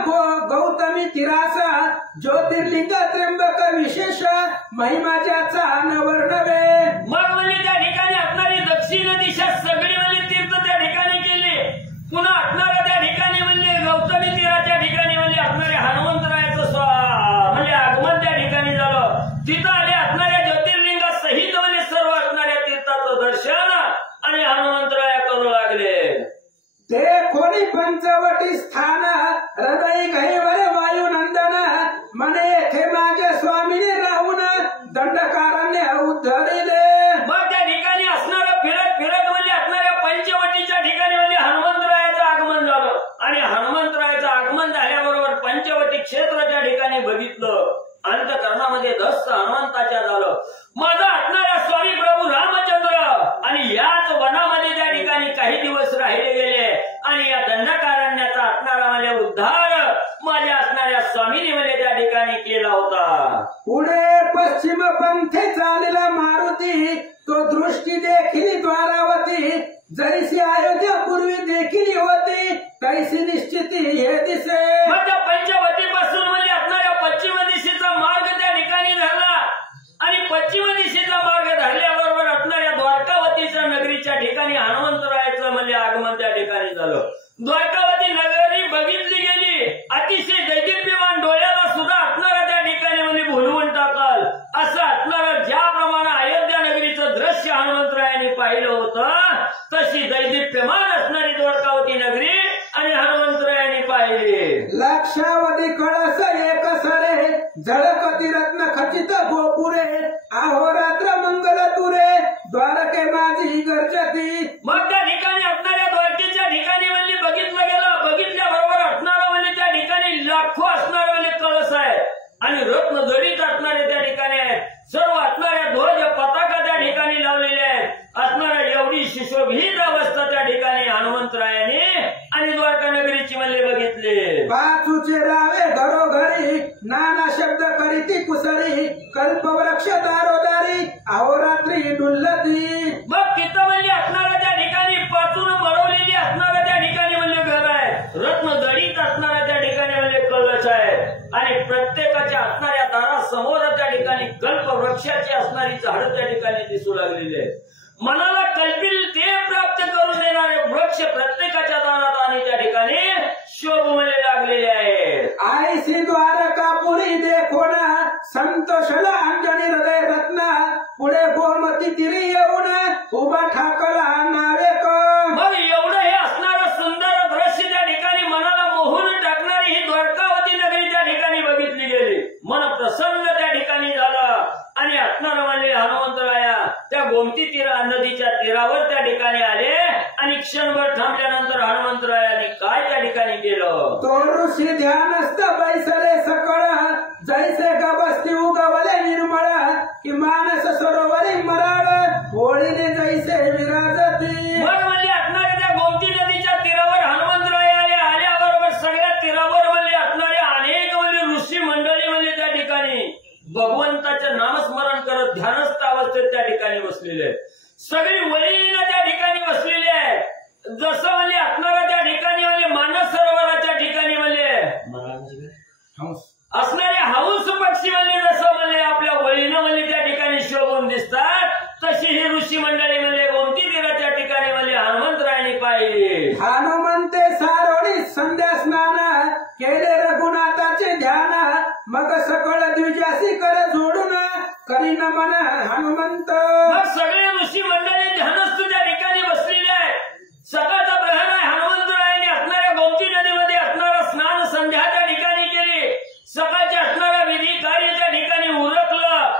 गौतमी तिरासा ज्योतिर्लिंग त्र्यंबक विशेष महिमा ज्याचा नवर्णवे. मग म्हणजे त्या ठिकाणी असणारी दक्षिण दिशा सगळी म्हणजे तीर्थ त्या ठिकाणी केली. पुन्हा असणारा त्या ठिकाणी म्हणजे गौतमी तीराच्या ठिकाणी म्हणजे असणारे हनुमंतरायाचं म्हणजे आगमन त्या ठिकाणी झालं. तिथं आले असणाऱ्या ज्योतिर्लिंगा सहित म्हणजे सर्व असणाऱ्या तीर्थाचं दर्शन आणि हनुमंतराया करू लागले. ते कोणी पंचवटी स्थान हृदय घैवर वायुनंदन मने येथे माझ्या स्वामीने राहून दंडकारण्य उद्धरिले. मग त्या ठिकाणी असणारं फिरत फिरत म्हणजे असणाऱ्या पंचवटीच्या ठिकाणी म्हणजे हनुमंतरायाचं आगमन झालं. आणि हनुमंतरायाचं आगमन झाल्याबरोबर पंचवटी क्षेत्र त्या ठिकाणी बघितलं. अंतकरणामध्ये धस्स हनुमंताच्या झालं. माझा असणारा स्वामी प्रभू रामचंद्र आणि याच वनामध्ये त्या ठिकाणी काही दिवस राहिले गेले आणि या दंडकारण्याचा असणारा माझ्या उद्धार माझ्या असणाऱ्या स्वामीने म्हणजे त्या ठिकाणी केला होता. पुढे पश्चिम पंथे चालला मारुती तो दृष्टी देखील द्वारावती जैसी अयोध्या पूर्वी देखील होती तैसी निश्चिती हे दिसे. मग त्या पंचवटीपासून म्हणजे असणाऱ्या पश्चिम दिशेचा मार्ग त्या ठिकाणी धरला आणि पश्चिम दिशेचा मार्ग धरल्याबरोबर असणाऱ्या द्वारकावतीच्या नगरीच्या ठिकाणी हनुमंतरायाचं म्हणजे आगमन त्या ठिकाणी झालं. द्वारकावती नगरी बघितली गेली, अतिशय दैदिप्यमान डोळ्याला सुद्धा असणारा त्या ठिकाणी म्हणजे भुलवून टाकल असं असणारं ज्याप्रमाणे अयोध्या नगरीचं दृश्य हनुमंतरायांनी पाहिलं होतं तशी दैदिप्यमान असणारी द्वारकावती नगरी आणि हनुमंतरायांनी पाहिली. लक्षावधी कळस एक सरे झळकती रत्न खचित गोपुरे अहोरात्र मंगल तुरे द्वारके माझी गर्जती. मग त्या ठिकाणी असणाऱ्या द्वारकेच्या ठिकाणी म्हणजे बघितलं गेलं. बघितल्याबरोबर असणारं म्हणजे त्या ठिकाणी लाखो असणारे म्हणजे कळस आहे आणि रत्न जडीत असणारे त्या ठिकाणी आहेत. सर्व असणाऱ्या ध्वज पताका त्या ठिकाणी लावलेले आहेत. असणाऱ्या एवढी सुशोभित अवस्था त्या ठिकाणी हनुमंतरायाने आणि द्वारका नगरीची म्हणजे बघितले. पाचूचे रावे घरोघरी नाना शब्द करीती कुसरी कल्पवृक्ष दारोदारी अहोरात्री डुल्लती. मग तिथं म्हणजे असणाऱ्या त्या ठिकाणी पाचून बनवलेली असणाऱ्या त्या ठिकाणी म्हणजे घर आहे. रत्न जडीत असणाऱ्या त्या ठिकाणी म्हणजे कलश आहे आणि प्रत्येकाच्या असणाऱ्या दारासमोर त्या ठिकाणी कल्पवृक्षाची असणारी झाडं त्या ठिकाणी दिसू लागलेली आहे. मनाला कल्पिल ते प्राप्त करून देणारे वृक्ष प्रत्येकाच्या दारात आणि त्या ठिकाणी शोभमध्ये लागलेले आहेत. आयसी द्वारकापुरी देखो ना संतोषला अंजनी हृदय रत्न पुढे गोमती तिरी येऊन उभा ठाकला नावेक. मग एवढं हे असणारं सुंदर दृश्य त्या ठिकाणी मनाला मोहून टाकणारी ही द्वारकावती नगरी त्या ठिकाणी बघितली गेली. मन प्रसन्न त्या ठिकाणी झालं आणि असणारं म्हणजे हनुमंतराया त्या गोमती नदीच्या तीरावर त्या ठिकाणी आले आणि क्षणभर थांबल्यानंतर हनुमंतरायाने काय त्या ठिकाणी केलं. तो ऋषी ध्यानस्थ बैसले सकळ जैसे गबस्ती उगवले निर्मळ की मानस सरोवरी मराळ होळीने जैसे विराजती. मग म्हणजे असणाऱ्या त्या गोमती नदीच्या तीरावर हनुमंतरायाने आल्याबरोबर सगळ्या तीरावर म्हणजे असणारे अनेक म्हणजे ऋषी मंडळी म्हणजे त्या ठिकाणी भगवंताचं नामस्मरण करत ध्यानस्थ अवस्थेत त्या ठिकाणी बसलेले आहेत. सगळी वळीनं त्या ठिकाणी बसलेली आहे. जसं म्हणजे असणाऱ्या त्या ठिकाणी म्हणजे मानस सरोवराच्या ठिकाणी म्हणजे असणारे हंस पक्षी म्हणजे जसं म्हणजे आपल्या वळीनं म्हणजे त्या ठिकाणी शोभून दिसतात तशी ही ऋषी मंडळी म्हणजे गोमती तीराच्या ठिकाणी म्हणजे हनुमंतरायांनी पाहिली. हनुमंते सारोळी संध्या स्नान केले रघुनाथाचे ध्यान मग सकळ द्विजासी कर जोडून करी नमन हनुमंत. मग सगळे ऋषी मंडळी ध्यानस्थ त्या ठिकाणी बसलेले आहेत. सकाळचा प्रहर आहे. हनुमंतरायांनी असणाऱ्या गोमती नदीमध्ये असणारं स्नान संध्या त्या ठिकाणी केली. सकाळच्या असणारा विधी कार्य त्या ठिकाणी उरकलं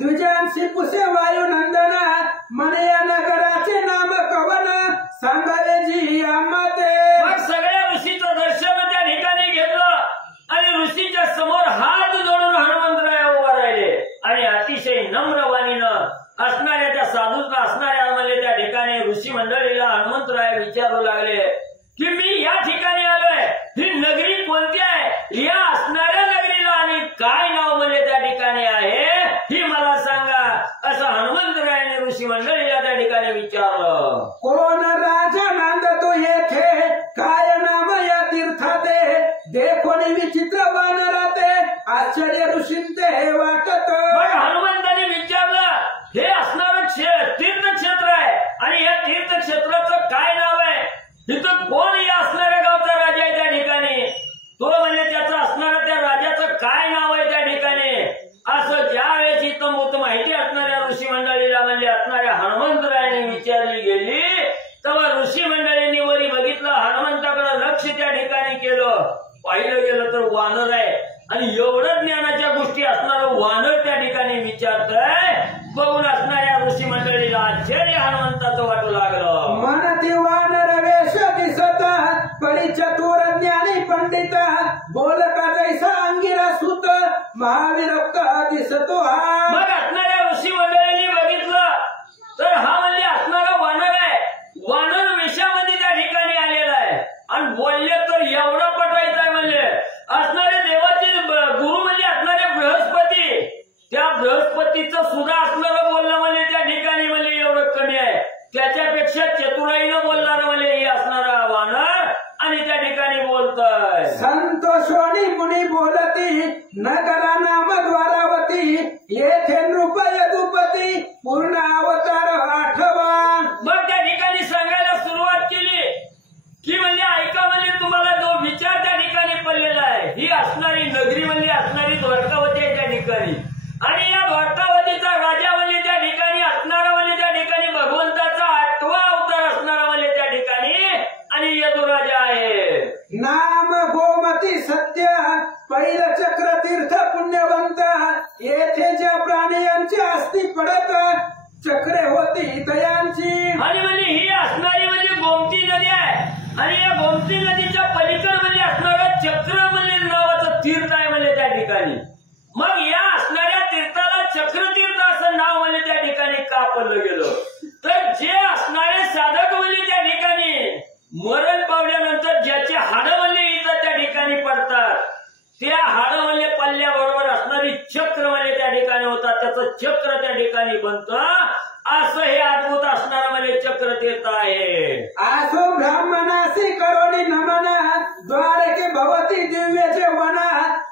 द्विजांशी पुसे वायू नंदन म्हणे या नगराचे नाम कवन सांगावे जी आम्हाते. मग सगळ्या ऋषीचं दर्शन त्या ठिकाणी घेतलं आणि ऋषीच्या समोर हात जोडून हनुमंतराय उभा राहिले आणि अतिशय नम्र वाणीनं असणाऱ्या त्या साधूंना असणाऱ्या म्हणजे त्या ठिकाणी ऋषी मंडळीला हनुमंतराय विचारू लागले की मी या ठिकाणी आलोय, ही नगरी कोणती आहे, या असणाऱ्या नगरीला आणि काय नाव म्हणजे त्या ठिकाणी आहे ही मला सांगा, असं हनुमंतरायाने ऋषी मंडळीला त्या ठिकाणी विचारलं. कोण राजा नांदतो येथे काय नाम या तीर्थाते देखोन विचित्र वानराते आश्चर्य ऋषींते वाटत. मग हनुमंताने विचारलं हे असणारं तीर्थक्षेत्र आहे आणि या तीर्थक्षेत्राचं काय नाव आहे, इथं कोण या असणाऱ्या गावचा राजा आहे त्या ठिकाणी, तो म्हणजे त्याचं असणारं त्या राजाचं काय नाव आहे त्या ठिकाणी, असं ज्या वेळेस इतंभूत माहिती असणाऱ्या ऋषी मंडळीला म्हणजे असणाऱ्या हनुमंतरायांनी विचारली गेली तेव्हा ऋषी मंडळींनी वरी बघितलं, हनुमंताकडे लक्ष त्या ठिकाणी केलं, पाहिलं गेलं तर वानर आहे आणि एवढं ज्ञानाच्या गोष्टी असणारं वानर त्या ठिकाणी विचारतंय. बघून असणाऱ्या ऋषी मंडळीला आश्चर्य हनुमंताचं वाटू लागलं. मनती वानर वेश दिसत परिचतुर ज्ञानी पंडित बोलका जैसा अंगिरा सुत महाविरक्त दिसतो हा. मग असणाऱ्या ऋषी मंडळींनी बघितलं तर हा म्हणजे असणारा वानर आहे, वानर वेशामध्ये त्या ठिकाणी आलेला आहे आणि बोलले तर एवढा पटायचा आहे म्हणजे असणारे देवाचे गुरु म्हणजे असणारे बृहस्पती, त्या बृहस्पतीचं सुद्धा असणारं बोलणं म्हणजे त्या ठिकाणी म्हणजे एवढं कमी आहे, त्याच्यापेक्षा चतुराईनं बोलणारं म्हणजे हे असणारा वानर आणि त्या ठिकाणी बोलतोय. संतोषोणी मुनी बोलती नगरा नाम द्वारावती येथे नृपय दुपती पूर्ण अवतार आठवा. मग त्या ठिकाणी सांगायला सुरुवात केली की म्हणजे ऐका म्हणजे तुम्हाला जो विचार त्या ठिकाणी पडलेला आहे, ही असणारी नगरी म्हणजे असणारी द्वारकावती आहे त्या ठिकाणी आणि या द्वारकावतीचा राजा म्हणजे त्या ठिकाणी असणारा म्हणजे त्या ठिकाणी भगवंताचा 8वा अवतार असणारा म्हणजे त्या ठिकाणी आणि यदुराजा आहे. नाम गोमती सत्य पैल चक्र तीर्थ पुण्यवंत येथे ज्या प्राणियांची अस्ती पडत चक्रे होती तयांची. आणि म्हणजे ही असणारी म्हणजे गोमती नदी आहे आणि या गोमती नदीच्या पलीकडे म्हणजे असणारं चक्र म्हणजे नावाचं तीर्थ आहे म्हणजे त्या ठिकाणी. मग या असणाऱ्या तीर्थाला चक्रतीर्थ असं नाव म्हणजे त्या ठिकाणी का पडलं गेलं तर जे असणारे साधक म्हणजे त्या ठिकाणी मरण पावल्यानंतर ज्याचे हाडं म्हणजे इथं त्या ठिकाणी पडतात त्या हाडं म्हणजे पल्ल्याबरोबर असणारी चक्र म्हणजे त्या ठिकाणी होतात, त्याचं चक्र त्या ठिकाणी बनतं, असं हे अद्भुत असणारं म्हणजे चक्रतीर्थ आहे. आसो ब्राह्मणासी करोनी नमन द्वारके भवती दिव्यचे वना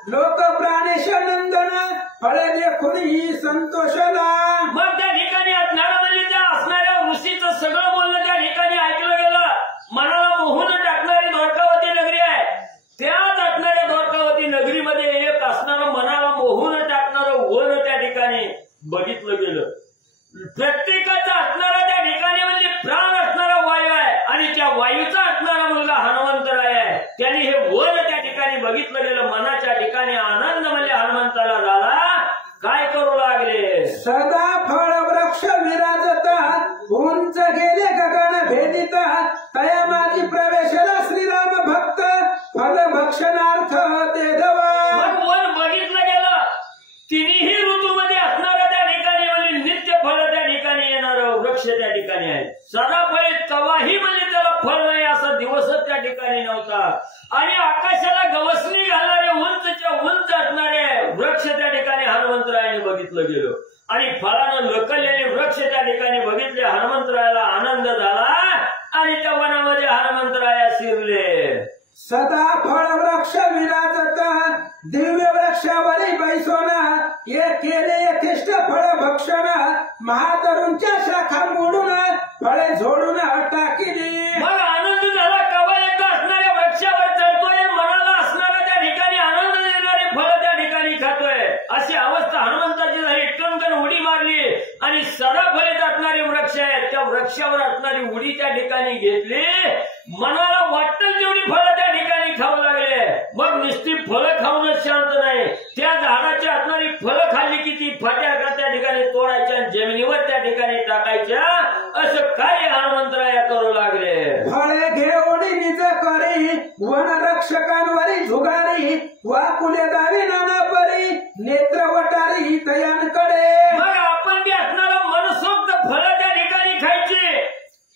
लोक प्राणेश नंदन फळे देखून ही संतोषला. मग त्या ठिकाणी असणारं म्हणजे त्या असणाऱ्या ऋषीचं सगळं बोलणं त्या ठिकाणी ऐकलं गेलं, मनाला मोहून टाकणारी द्वारकावती नगरी आहे, त्याच असणाऱ्या द्वारकावती नगरीमध्ये एक असणारं मनाला मोहून टाकणारं वन त्या ठिकाणी बघितलं गेलं. प्रत्येकाचा असणारा त्या ठिकाणी म्हणजे प्राण असणारा वायू आहे आणि त्या वायूचा असणारा मुलगा हनुमंतराय आहे, त्यांनी हे वन त्या ठिकाणी बघितलं गेलं. मनाच्या ठिकाणी आनंद म्हणजे हनुमंताला झाला. काय करू लागले, सदा फळ वृक्ष विराजता उंच गेले गगन भेदिता तया माझी प्रवेशला श्रीराम भक्त फल भक्षणार्थ ते दवा. मग वन बघितलं गेलं, तिन्ही ऋतूमध्ये असणारा त्या ठिकाणी म्हणजे नित्य फळ त्या ठिकाणी येणारं वृक्ष त्या ठिकाणी आहे. सदा फळे कवाही म्हणजे त्याला फळ नाही असा दिवसच त्या ठिकाणी नव्हता आणि आकाशाला गवसणी घालणारे उंचच्या उंच असणारे वृक्ष त्या ठिकाणी हनुमंतरायाने बघितलं गेलं आणि फळानं लकललेले वृक्ष त्या ठिकाणी बघितले. हनुमंतरायाला आनंद झाला आणि त्या वनामध्ये हनुमंतराया शिरले. सदा फळ वृक्ष विराजत दिव्य वृक्षावरी बैसोन ये केले यथेष्ट फळ भक्षण महातरुंच्या शाखा मोडून फळे झोडून टाकिली. मग आनंद झाला, कवा एकदा असणाऱ्या वृक्षावर चढतोय, मनाला असणारा त्या ठिकाणी आनंद देणारे फळ त्या ठिकाणी खातोय, अशी अवस्था हनुमंताची झाली. टंकन उडी मारली आणि सदा फळीत असणारे वृक्ष आहेत त्या वृक्षावर असणारी उडी त्या ठिकाणी घेतली. मनाला वाटतं तेवढी फळं त्या ठिकाणी खाऊ लागले. मग नुसती फळं खाऊनच शांत नाही, त्या झाडाची असणारी फळं खाल्ली की ती फाट्या त्या ठिकाणी जमिनीवर त्या ठिकाणी टाकायच्या, असं काय हनुमंतराया करू लागले. फळे घेऊन निज करी वन रक्षकांवरी झुगारी वाकुले दावी नाना परी नेत्र वटारी तयांकडे. मग आपण बी असणारा मनसोक्त फळं त्या ठिकाणी खायची,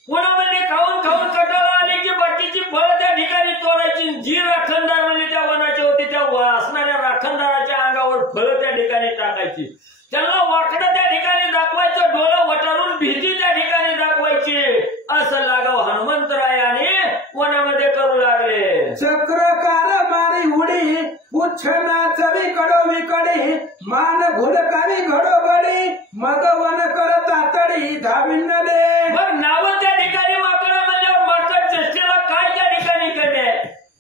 पुन्हा खाऊन खाऊन कटाला आली की बाकीची फळं त्या ठिकाणी तोडायची. जी राखणदार म्हणजे त्या वनाची होती त्या असणाऱ्या राखणदाराच्या अंगावर फळं त्या ठिकाणी टाकायची. त्यांना वाकडं त्या ठिकाणी दाखवायचं, डोळं वटारून भीती त्या ठिकाणी दाखवायची. असं लागाव हनुमंतरायाने वनामध्ये करू लागले. चक्रकार मारी उडी पुच्छ नाचवी कडोवीकडे मान घुलकावी घडोघडी मग वन करत आतडी धाविनले. मग नावं त्या ठिकाणी माकड म्हणल्यावर माकड चेष्टेला काय त्या ठिकाणी करणे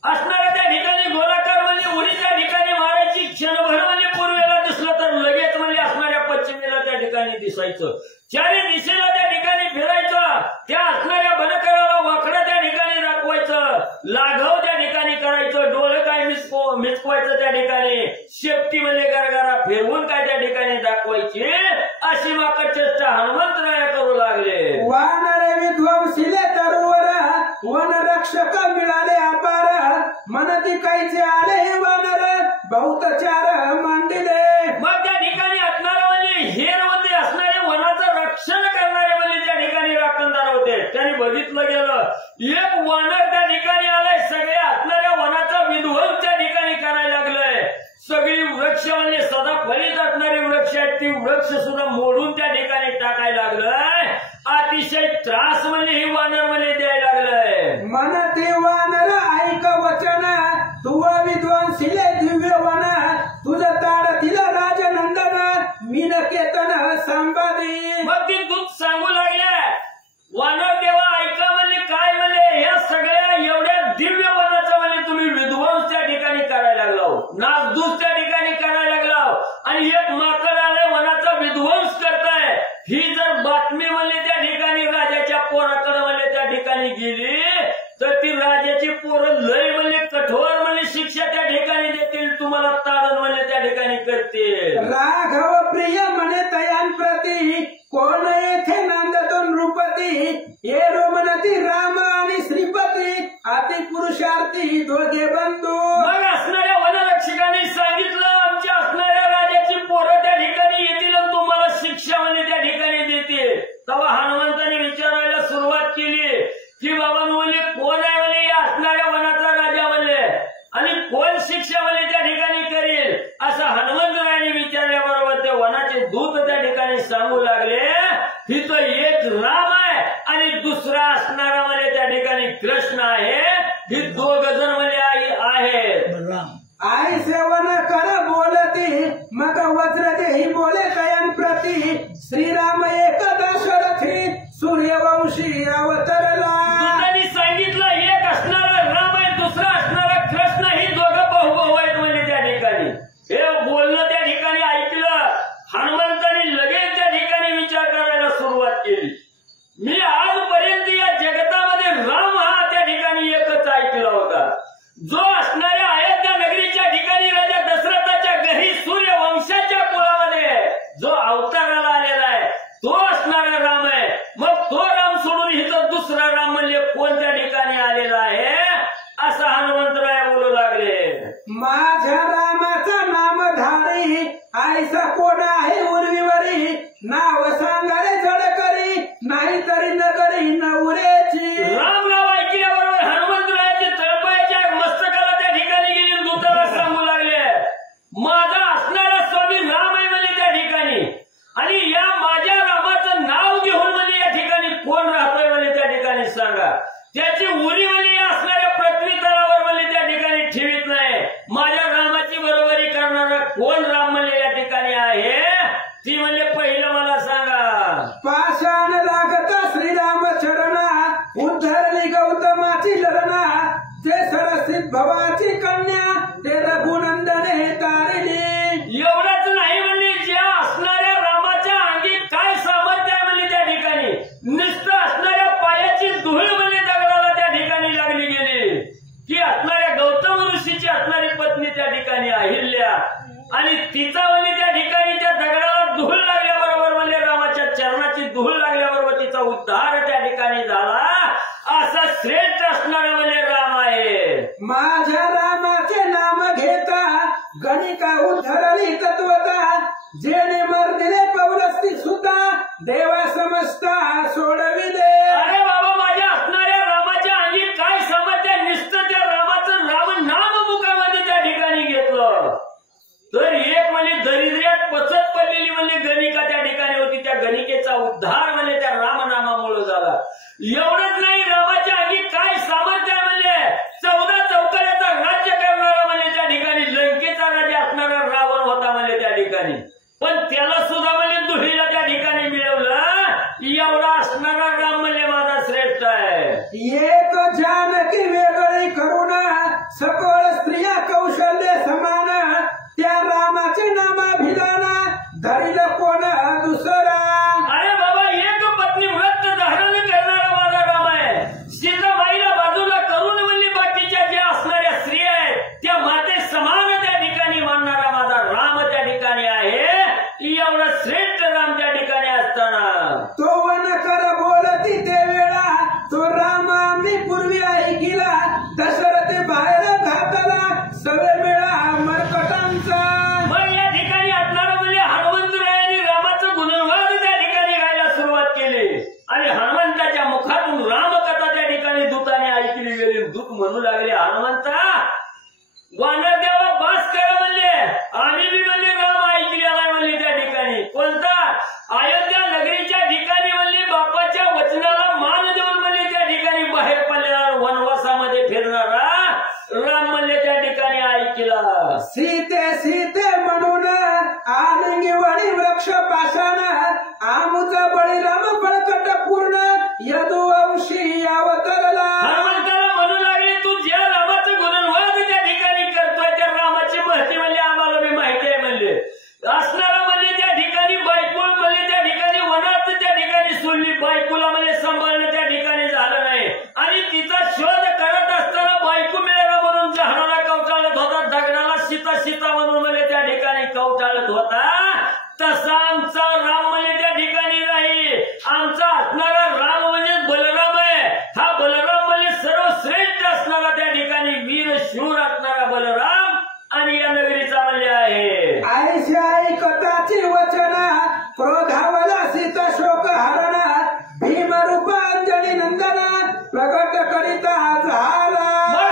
असणाऱ्या त्या ठिकाणी गोलाकार म्हणजे उडी त्या ठिकाणी मारायची. क्षणभर म्हणजे पूर्वेला दिसलं तर लगेच म्हणजे असणाऱ्या पश्चिमेला त्या ठिकाणी दिसायचं. चारी दिशेला त्या ठिकाणी फिरायचं. त्या असणाऱ्या बनकराला वाकडं त्या ठिकाणी दाखवायचं, लाघव त्या ठिकाणी करायचं, डोळं काय मिचकवायचं त्या ठिकाणी, शेपटी म्हणजे गरगरा फिरवून काय त्या ठिकाणी दाखवायची. अशी माकड चेष्टा हनुमंतराया करू लागले. वानरे विध्वंसिले तरुवर वन रक्षक मिळाले अपार मनती कैचे आले हे वानर बहुतचार मांडिले. मग त्या ठिकाणी असणारे म्हणजे हेर मध्ये असणारे वनाचं रक्षण करणारे म्हणजे त्या ठिकाणी राखणदार होते. त्यांनी बघितलं गेलं एक वानर त्या ठिकाणी आलंय, सगळ्या असणाऱ्या वनाचा विध्वंस त्या ठिकाणी करायला लागलंय. सगळी वृक्ष म्हणजे सदा फळीत असणारी वृक्ष आहेत, ती वृक्ष सुद्धा मोडून त्या ठिकाणी टाकायला लागलंय. अतिशय त्रास म्हणजे ही वानर म्हणजे द्यायला लागलंय. मनते वानर ऐक वचन तुव विध्वंसिले दिव्य वन तुझं ताड तिला राजनंदन मीन केतन संपादी. मग ती दूध सांगू लागल्या वानर देवा ऐका म्हणजे काय म्हणजे या सगळ्या एवढ्या दिव्य वनाचा म्हणजे तुम्ही विध्वंस त्या ठिकाणी करायला लागला, नासधूस त्या ठिकाणी करायला लागला आणि एक माकड आले वनाचा विध्वंस करताय. ही जर बातमी म्हणजे त्या ठिकाणी राजाच्या पोराकडे म्हणजे त्या ठिकाणी गेली तर ती राजाची पोरं लय म्हणजे कठोर म्हणजे शिक्षा त्या ठिकाणी देतील, तुम्हाला ताडण म्हणजे त्या ठिकाणी करतील. राघव प्रिय म्हणे तयांप्रती कोण येथे नांदतो नृपती ये रोमनती राम आणि श्रीपती अति पुरुषार्थी दोघे बंधू. मग असणाऱ्या वनरक्षकांनी सांगितलं आमच्या असणाऱ्या राजाची पोरं त्या ठिकाणी येतील आणि तुम्हाला शिक्षा म्हणजे त्या ठिकाणी देतील. तेव्हा हनुमंताने विचारायला सुरुवात केली की बाबा म्हणजे कोण आहे म्हणजे या असणाऱ्या वनाचा राजा म्हणले आणि कोण शिक्षा म्हणजे त्या ठिकाणी करेल. असं हनुमंतरायाने विचारल्याबरोबर ते वनाचे दूत त्या ठिकाणी सांगू लागले तिथं एक राम आहे आणि दुसरा असणारा म्हणजे त्या ठिकाणी कृष्ण आहे. ही दोघ जण म्हणजे आहेत. आई सेवन कर बोलती मग वज्र देही बोले तयांप्रती श्रीराम एक दशरथी सूर्यवंशी अवतरला. त्यांनी सांगितलं एक असणारा राम आहे, दुसरा असणारा कृष्ण, ही दोघं बहुभाऊ आहेत म्हणजे त्या ठिकाणी. हे बोलणं त्या ठिकाणी ऐकलं हनुमंतांनी लगेच त्या ठिकाणी विचार करायला सुरुवात केली. मी आजपर्यंत या जगतामध्ये राम हा त्या ठिकाणी एकच ऐकला होता, जो असणाऱ्या अयोध्या नगरीच्या ठिकाणी राजा दशरथाच्या घरी सूर्यवंशाच्या कुळामध्ये जो अवताराला आलेला आहे तो असणारा राम आहे. मग तो राम सोडून इथं दुसरा राम म्हणजे कोणत्या ठिकाणी आलेला आहे असं हनुमंतराय बोलू लागले. माझ्या रामाचं नामधारी आईसा कोण आहे उर्वीवरी नाव सांगारे जडकरी नाही तरी नगरी नवरेची. राम नाव ऐकल्याबरोबर हनुमंतरायाच्या तळपायाच्या मस्तकाला त्या ठिकाणी गेली दूताला सांगू लागले माझा असणारा स्वामी राम आहे म्हणजे त्या ठिकाणी आणि या माझ्या रामाचं नाव घेऊन म्हणजे या ठिकाणी कोण राहतोय म्हणजे त्या ठिकाणी सांगा. त्याची उरी म्हणजे असणाऱ्या पृथ्वी तळावर म्हणजे त्या ठिकाणी ठेवीत नाही. माझ्या रामाची बरोबरी करणारा कोण राम म्हणजे या ठिकाणी आहे ती म्हणजे पहिलं मला सांगा. पाषाण लागत श्रीराम चरणा उद्धरली गौतमाची लरणा ते सरसित भवाची कन्या ते रघुनंदने तारिली. एवढंच नाही म्हणजे ज्या असणाऱ्या रामाच्या अंगी काय सामर्थ्य आहे म्हणजे त्या ठिकाणी नुसतं असणाऱ्या पायाची धूळ म्हणजे दगडाला त्या ठिकाणी लागली गेली की असणाऱ्या गौतम ऋषीची असणारी पत्नी त्या ठिकाणी अहिल्या आणि तिचा म्हणजे त्या ठिकाणी त्या दगडाला धूळ उद्धार त्या ठिकाणी झाला, असा श्रेष्ठ असणारा म्हणजे राम आहे. माझ्या रामाचे नाम घेता गणिका उद्धरली तत्वता, जेणे मर्दिले पौरस्ती सुद्धा देवा समजता सोडविले. अरे बाबा, माझ्या असणाऱ्या रामाच्या अंगी काय समजते, नुसतं त्या रामाचं राम नाम मुखामध्ये त्या ठिकाणी घेतलं तर एक म्हणजे दरिद्र्यात पचत पडलेली म्हणजे गणिका त्या ठिकाणी होती, त्या गणिकेचा उद्धार म्हणजे त्या रामनामामुळे झाला. एवढंच नाही, रामाच्या अंगी काय सामर्थ्य म्हणजे 14 चौकड्याचा राज्य करणारा म्हणजे त्या ठिकाणी लंकेचा राजा असणारा रावण होता म्हणजे त्या ठिकाणी, पण त्याला सुद्धा म्हणजे दुहीला त्या ठिकाणी मिळवलं. एवढा असणारा राम म्हणजे माझा श्रेष्ठ आहे. एक जानकी वेगळी करुणा, सकळ स्त्रिया कौशल्य समान, त्या रामाचे नामाभिधान धरिल कोण दुसरा. अरे बाबा, एक पत्नी व्रत धारण करणारा माझा राम आहे. सीताबाईला बाजूला करून म्हणजे बाकीच्या ज्या असणाऱ्या स्त्रिया आहेत त्या माते समान त्या ठिकाणी मानणारा माझा राम त्या ठिकाणी आहे. एवढा श्रेष्ठ राम त्या ठिकाणी असताना तो वन कर बोलती ते वेळा, तो राम आम्ही पूर्वी ऐकिला, दशरथ बाहेर घातला सवे मेळा मरकटांचा. मग या ठिकाणी असणारा म्हणजे हनुमंतरायांनी रामाचं गुणगान त्या ठिकाणी गायला सुरुवात केली आणि हनुमंताच्या मुखातून रामकथा त्या ठिकाणी दूताने ऐकली गेली. दूत म्हणू लागले, हनुमंता वानर देवा बास करा म्हणले, आम्ही बी म्हणजे राम ऐकली आला म्हणले त्या ठिकाणी. कोणता? अयोध्या नगरीच्या ठिकाणी म्हणले बापाच्या वचनाला मान देऊन म्हणजे त्या ठिकाणी बाहेर पडलेला वनवासामध्ये फिरणारा राम म्हणले त्या ठिकाणी ऐकला. सीते सीते म्हणून आलिंगवणी वृक्ष पाषाण, आमुचा बळीराम बळकट पूर्ण यदुवंशी अवतरला. हनुमंताला म्हणू लागले, तू ज्या रामाचं गुणगान त्या ठिकाणी करतोय त्या रामाची महती म्हणजे आम्हाला बी माहिती आहे म्हणले. असणारा म्हणजे त्या ठिकाणी बायकुळ म्हणजे त्या ठिकाणी वनात त्या ठिकाणी सोडली, बायकुला म्हणजे सांभाळणं त्या ठिकाणी झालं नाही आणि तिचा शोध करत असताना बायकू मिळाला म्हणून झाडाला कवटाळत होता, दगडाला सीता सीता म्हणून म्हणजे त्या ठिकाणी कवटाळत होता. तसा आमचा राम म्हणजे त्या ठिकाणी नाही. आमचा असणारा राम म्हणजे बलराम आहे. हा बलराम म्हणजे सर्वश्रेष्ठ असणारा त्या ठिकाणी वीर शूर असणारा बलराम आणि या नगरीचा म्हणजे आहे. आईशी आई कथाची वचना, क्रोधावला सीता शोक हरणा, भीमरूप अंजनी नंदना प्रगट करिता झाला.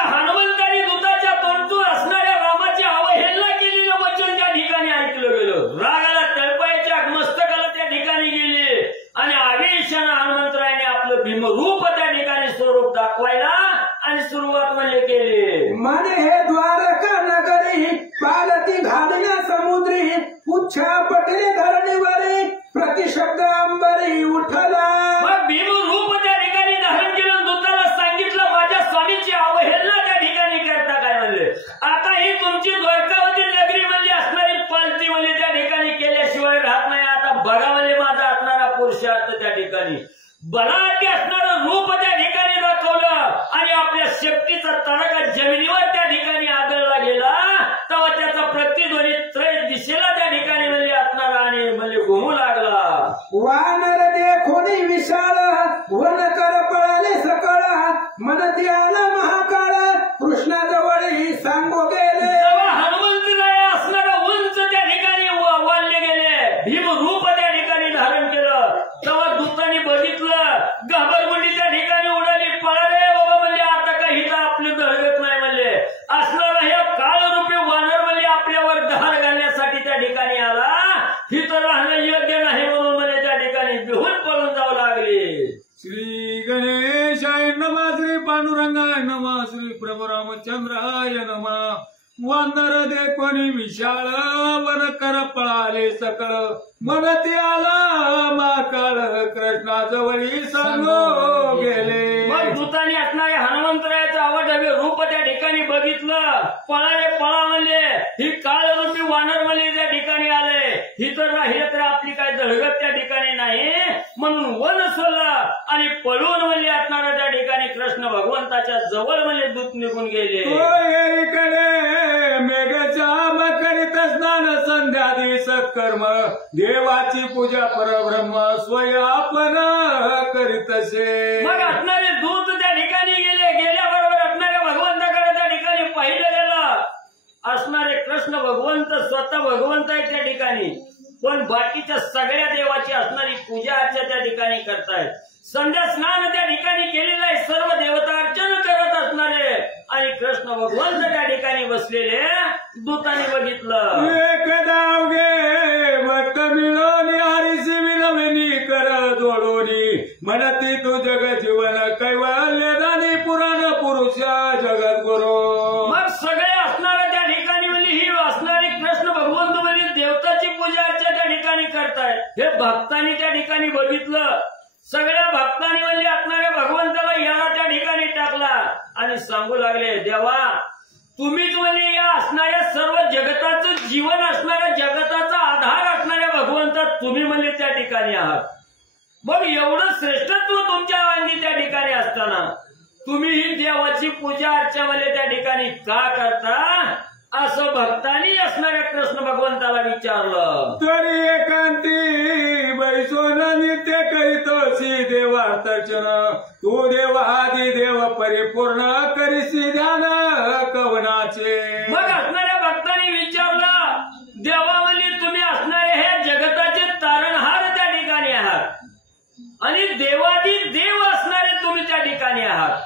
हनुमंतानी दूताच्या तोंडून असणाऱ्या रामाची अवहेलना केलेलं वचन त्या ठिकाणी ऐकलं गेलं. रागाला तळपायाच्या मस्तकाला त्या ठिकाणी गेली आणि आवेशानं हनुमंतरायाने आपलं भीमरूप त्या ठिकाणी स्वरूप दाखवायला आणि सुरुवात म्हणजे केली. मन हे द्वारका नगरी, पालती घालण्या समुद्री, पुच्छा पटले धरणीवरी, प्रतिशब्द अंबरी उठला. मग भीमरूप त्या ठिकाणी धारण केलं. दूताला सांगितलं, माझ्या स्वामीची अवहेलना त्या ठिकाणी करता काय म्हणले. आता ही तुमची द्वारकावती नगरी म्हणजे असणारी पालती म्हणजे त्या ठिकाणी केल्याशिवाय राहत नाही. आता बघा म्हणजे माझा असणारा पुरुषार्थ त्या ठिकाणी बलाढ्य असणारं रूप त्या ठिकाणी दाखवलं आणि आपल्या शक्तीचा तडाखा जमिनीवर त्या ठिकाणी आदळला गेला. तेव्हा त्याचा प्रतिध्वनी त्रय दिशेला त्या ठिकाणी म्हणजे असणारा आणि म्हणजे घुमू लागला. वानर देखोनी विशाळ, वन कर पळाले सकळ, मनती आला महाकाळ, कृष्णाजवळही सांगू गेले. तेव्हा हनुमंतराय असणारा उंच त्या ठिकाणी वाढले गेले, भीमरूप त्या ठिकाणी धारण केलं. तेव्हा दूतांनी बघितलं, घाबरगुंडी त्या ठिकाणी उडाली, पळाले बाबा म्हणजे आता काही तर आपली धडगत नाही म्हणले. असणारा हे काळरूपी वानर म्हणजे आपल्यावर धार घालण्यासाठी त्या ठिकाणी आला. ही तर राहणं योग्य नाही म्हणून म्हणजे त्या ठिकाणी बिहून पळून जाऊ लागले. श्री गणेशाय नमः, श्री पांडुरंगाय नमः, श्री प्रभू रामचंद्राय नमः. वानर देखोनी विशाळ, वन कर पळाले सकळ, मनती आला महाकाळ, कृष्णाजवळी सांगू गेले. मग दूतांनी असणारे हनुमंतरायाचं अवढव्य रूप त्या ठिकाणी बघितलं. पळाले पळा म्हणले, ही काळरूपी वानर म्हणजे त्या ठिकाणी आले. ही तर राहिलं तर आपली काय धडगत त्या ठिकाणी नाही म्हणून वन सोडलं आणि पळून म्हणजे असणारा त्या ठिकाणी कृष्ण भगवंताच्या जवळ म्हणजे दूत निघून गेले. इकडे मेघचाम करीत स्नान संध्यादी सत्कर्म देवाची पूजा परब्रह्म स्वय आपण करीतसे. मग असणारे दूत त्या ठिकाणी गेल्याबरोबर असणाऱ्या भगवंताकडे त्या ठिकाणी पाहिलं गेलं. असणारे कृष्ण भगवंत स्वतः भगवंत आहे त्या ठिकाणी, पण बाकीच्या सगळ्या देवाची असणारी पूजा अर्चा त्या ठिकाणी करतायत. संध्या स्नान त्या ठिकाणी केलेलं आहे, सर्व देवता अर्चन करत असणारे आणि कृष्ण भगवंत त्या ठिकाणी बसलेले दूतांनी बघितलं. एकदा गे भक्त मिळवणी हरिसी विलवणी कर जोडोनी म्हणती तू जग जीवन कैवल्य दानी पुराण पुरुष जगत गुरु. मग सगळे असणारे त्या ठिकाणी म्हणजे ही असणारी कृष्ण भगवंत म्हणजे देवताची पूजा अर्चा त्या ठिकाणी करतायत. हे भक्तांनी त्या ठिकाणी बघितलं. सगळ्या भक्तांनी म्हणजे असणाऱ्या भगवंताला याला त्या ठिकाणी टाकला आणि सांगू लागले, देवा तुम्हीच म्हणजे या असणाऱ्या सर्व जगताचं जीवन असणाऱ्या जगताचा आधार असणाऱ्या भगवंता तुम्ही म्हणजे त्या ठिकाणी आहात. मग एवढं श्रेष्ठत्व तुमच्या अंगी त्या ठिकाणी असताना तुम्ही ही देवाची पूजा अर्चा म्हणजे त्या ठिकाणी का करता, असं भक्तांनी असणाऱ्या कृष्ण भगवंताला विचारलं. तरी एकांती बैसोन नित्य करीतोसी देवार्चन तू देव आदी देव परिपूर्ण करीसी ध्यान कवनाचे. मग असणाऱ्या भक्तांनी विचारलं, देवा म्हणजे तुम्ही असणारे हे जगताचे तारणहार त्या ठिकाणी आहात आणि देवादी देव असणारे तुम्ही त्या ठिकाणी आहात.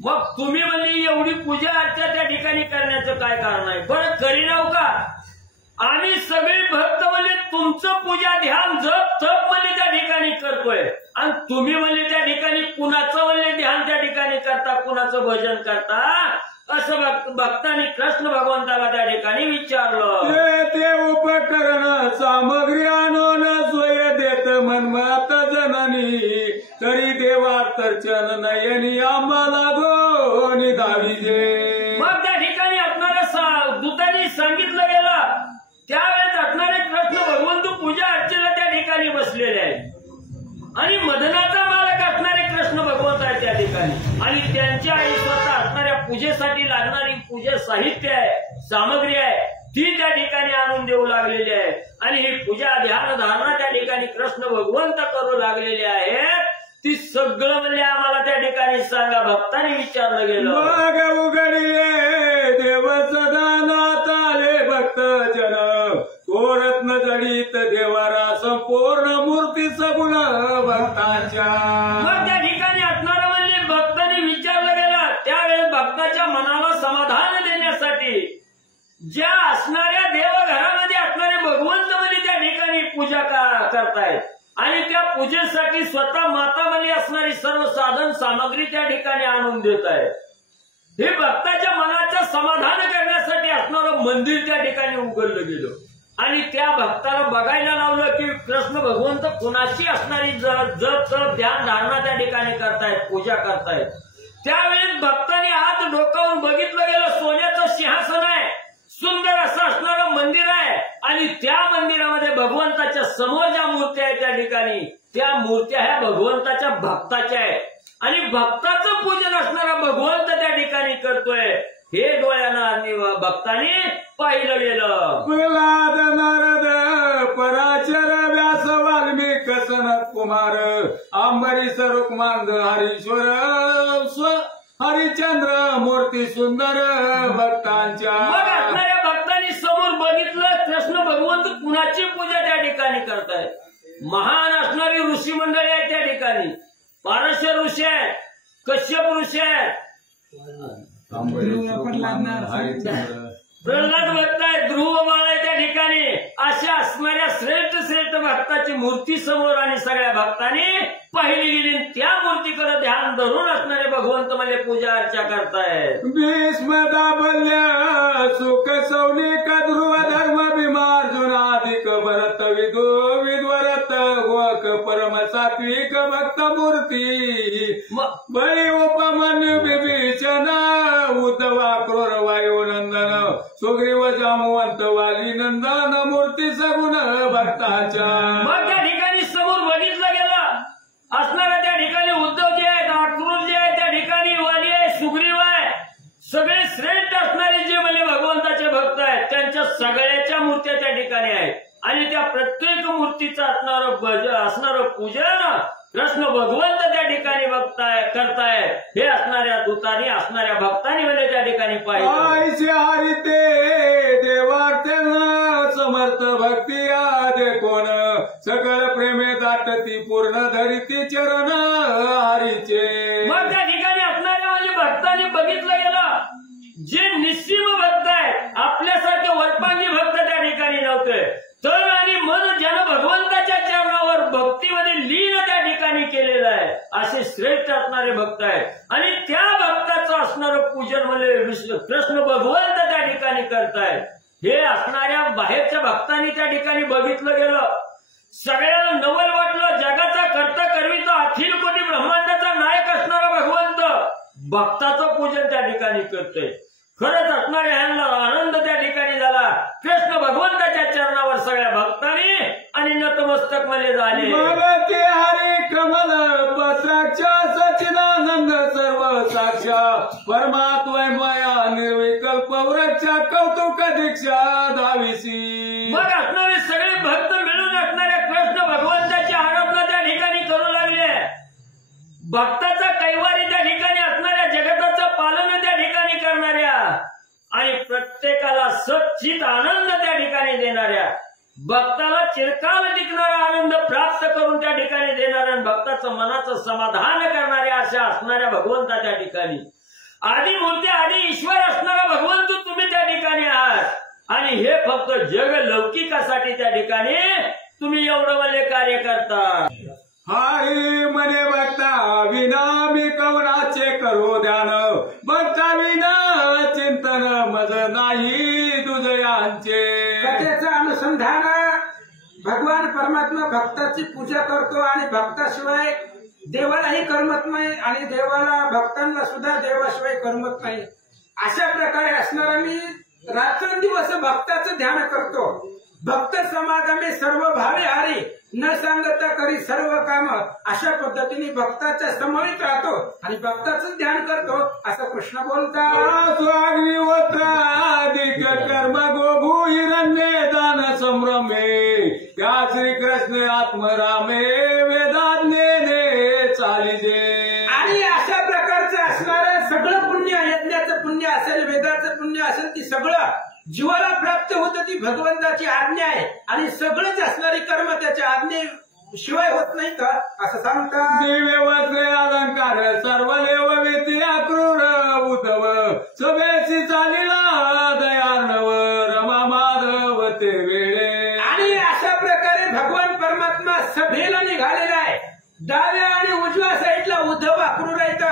मग तुम्ही म्हणजे एवढी पूजा अर्चा त्या ठिकाणी करण्याचं काय कारण आहे? बरं करीनाव का? आम्ही सगळे भक्त म्हणजे तुमचं पूजा ध्यान जप तप म्हणजे त्या ठिकाणी करतोय आणि तुम्ही म्हणजे त्या ठिकाणी कुणाचं म्हणजे ध्यान त्या ठिकाणी करता, कुणाचं भजन करता, असं भक्तांनी कृष्ण भगवंताला त्या ठिकाणी विचारलं. ते उपकरण सामग्री आणून स्वय देत मनमत जननी तरी देवार्चन नयनी आम्हाला गोनी दाविजे. मग त्या ठिकाणी असणाऱ्या दूतांनी सांगितलं गेलं, त्यावेळेस असणारे कृष्ण भगवंत पूजा अर्चेला त्या ठिकाणी बसलेले आहेत आणि मदनाचा मालक असणारे कृष्ण भगवंत आहे त्या ठिकाणी आणि त्यांच्या आई स्वतः असणाऱ्या पूजेसाठी लागणारी पूजे साहित्य आहे, सामग्री आहे, ती त्या ठिकाणी आणून देऊ लागलेली आहे आणि ही पूजा ध्यान धारणा त्या ठिकाणी कृष्ण भगवंत करू लागलेले आहेत. ती सगळं म्हणजे आम्हाला त्या ठिकाणी सांगा, भक्तांनी विचारलं गेलं. मग उघडले देव सदानात आले भक्त जन तो रत्न जडित देवारा संपूर्ण मूर्ती सगुण भक्तांच्या. मग त्या ठिकाणी असणारं म्हणजे भक्तांनी विचारलं गेलं. त्यावेळेस भक्ताच्या मनाला समाधान देण्यासाठी ज्या असणाऱ्या देवघरामध्ये असणारे भगवंत म्हणजे त्या ठिकाणी पूजा करतायत आणि त्या पूजेसाठी स्वतः माता म्हणजे असणारी सर्व साधन सामग्री त्या ठिकाणी आणून देत आहे. हे भक्ताच्या मनाचं समाधान करण्यासाठी असणारं मंदिर त्या ठिकाणी उघडलं गेलं आणि त्या भक्ताला बघायला लावलं की कृष्ण भगवंत कुणाची असणारी जप तप ध्यान धारणा त्या ठिकाणी करतायत, पूजा करतायत. त्यावेळेस भक्तांनी हात डोकावून बघितलं गेलं, सोन्याचं सिंहासन आहे, सुंदर असं असणारं मंदिर आहे आणि त्या मंदिरामध्ये भगवंताच्या समोर ज्या मूर्त्या आहेत त्या ठिकाणी त्या मूर्त्या ह्या भगवंताच्या भक्ताच्या आहेत आणि भक्ताचं पूजन असणारा भगवंत त्या ठिकाणी करतोय. हे डोळ्यानं आणि भक्तांनी पाहिलं गेलं. प्रल्हाद नारद पराशर व्यास वाल्मिक सनत कुमार अंबरीश रुक्मांध हरीश्वर हरिचंद्र मूर्ती सुंदर भक्तांच्या. मग असणाऱ्या भक्तांनी समोर बघितलं कृष्ण भगवंत कुणाची पूजा त्या ठिकाणी करतायत. महान असणारी ऋषी मंडळी आहेत त्या ठिकाणी. पारशर ऋषी आहेत, कश्यप ऋषी आहेत, प्रल्हाद भक्त आहे, ध्रुवमाळ आहे त्या ठिकाणी. अशा असणाऱ्या श्रेष्ठ श्रेष्ठ भक्ताची मूर्ती समोर आणि सगळ्या भक्तांनी पाहिली गेली. त्या मूर्तीकडे ध्यान धरून असणारे भगवंत म्हणजे पूजा अर्चा करतायत. भीष्म दाबल्य सुख सौनिक ध्रुव धर्म भीमार्जुन अधिक भरत विद्वरत वक परम सात्विक भक्त मूर्ती बळी उपमन्यु विभीषण उद्धवा क्रूर वायुनंदन सुग्रीव जामवंत वाली नंदन मूर्ती सगुण भक्ताच्या. मग त्या ठिकाणी समोर बघितलं गेलं असणाऱ्या त्या ठिकाणी उद्धव जे आहेत, अक्रूर जे आहे त्या ठिकाणी वाली आहे, सुग्रीव आहे, सगळे श्रेष्ठ असणारे जे म्हणजे भगवंताचे भक्त सगळ्याच्या मूर्त्या त्या ठिकाणी आहेत आणि त्या प्रत्येक मूर्तीचं असणारं पूजन कृष्ण भगवंत त्या ठिकाणी करतायत हे असणाऱ्या दूतांनी असणाऱ्या भक्तांनी म्हणजे त्या ठिकाणी पाहिजे. हरिते देवार्थ समर्थ भक्ती आदे कोण सकळ प्रेमे दाटती पूर्ण धरिती चरण हरीचे. मग त्या ठिकाणी असणाऱ्या म्हणजे भक्तांनी बघितलं गेलं जे निस्सीम भक्त आहेत आपल्यासारखे वरपांगी भक्त त्या ठिकाणी नव्हते तर आणि मन ज्यानं भगवंताच्या चरणावर भक्तीमध्ये लीन त्या ठिकाणी केलेलं आहे असे श्रेष्ठ असणारे भक्त आहेत आणि त्या भक्ताचं असणारं पूजन म्हणजे कृष्ण भगवंत त्या ठिकाणी करतायत हे असणाऱ्या बाहेरच्या भक्तांनी त्या ठिकाणी बघितलं गेलं. सगळ्यांना नवल वाटलं जगाचा कर्ता करविता अखिल कोटी ब्रह्मांडाचा नायक असणारा भगवंत भक्ताचं पूजन त्या ठिकाणी करतोय. खरंच असणाऱ्या ह्यांना आनंद त्या ठिकाणी झाला. कृष्ण भगवंताच्या चरणावर सगळ्या भक्तांनी आणि नतमस्तक मध्ये झाले. ते हरे कमल पत्राक्ष सचिदानंद सर्व साक्षा परमात्मया निर्विकल्प वृक्ष कौतुक दीक्षा दाविसी. मग असणारे सगळे भक्त मिळून असणाऱ्या कृष्ण भगवंताची आराधना त्या ठिकाणी करू लागले. भक्ताचा कैवारी त्या ठिकाणी असणाऱ्या जगताचं पालन त्या ठिकाणी करणाऱ्या आणि प्रत्येकाला सच्चित आनंद त्या ठिकाणी देणाऱ्या भक्ताला चिरकाल टिकणारा आनंद प्राप्त करून त्या ठिकाणी देणाऱ्या भक्ताचं मनाचं समाधान करणाऱ्या अशा असणाऱ्या भगवंता त्या ठिकाणी आदी मूर्ती आदी ईश्वर असणारा भगवंत तुम्ही त्या ठिकाणी आहात आणि हे फक्त जग लौकिकासाठी त्या ठिकाणी तुम्ही एवढं वाले कार्य करता. हरी मने भक्ता विना मी कवनाचे करो ध्यान भक्ता विना चिंतन मज नाही दुजयांचे. कथेचं अनुसंधान भगवान परमात्मा भक्ताची पूजा करतो आणि भक्ताशिवाय देवालाही करमत नाही आणि देवाला भक्तांना सुद्धा देवाशिवाय करमत नाही. अशा प्रकारे असणारा मी रात्रंदिवस भक्ताचं ध्यान करतो. भक्त समागमे सर्व भावे हारी न सांगता करी सर्व काम अशा पद्धतीने भक्ताच्या समवेत राहतो आणि भक्ताचं ध्यान करतो असं कृष्ण बोलतात. अग्निहोत्राधिक कर्म गोभू हिरण्ये दान संभ्रमे त्या श्रीकृष्ण आत्मरामे वेदाज्ञेने चालिजे. आणि अशा प्रकारचं असणारं सगळं पुण्य यज्ञाचं पुण्य असेल वेदाचं पुण्य असेल ती सगळं जीवाला प्राप्त होतं ती भगवंताची आज्ञा आहे आणि सगळंच असणारी कर्म त्याच्या आज्ञेशिवाय होत नाही का असं सांगतात. दिव्य वस्त्रे अलंकार सर्व लेव विती अक्रूर उद्धव सभेशी चालिला दयार्णव रमा माधव ते वेळे. आणि अशा प्रकारे भगवान परमात्मा सभेला निघालेला आहे. डाव्या आणि उजव्या साईडला उद्धव अक्रूर आहेत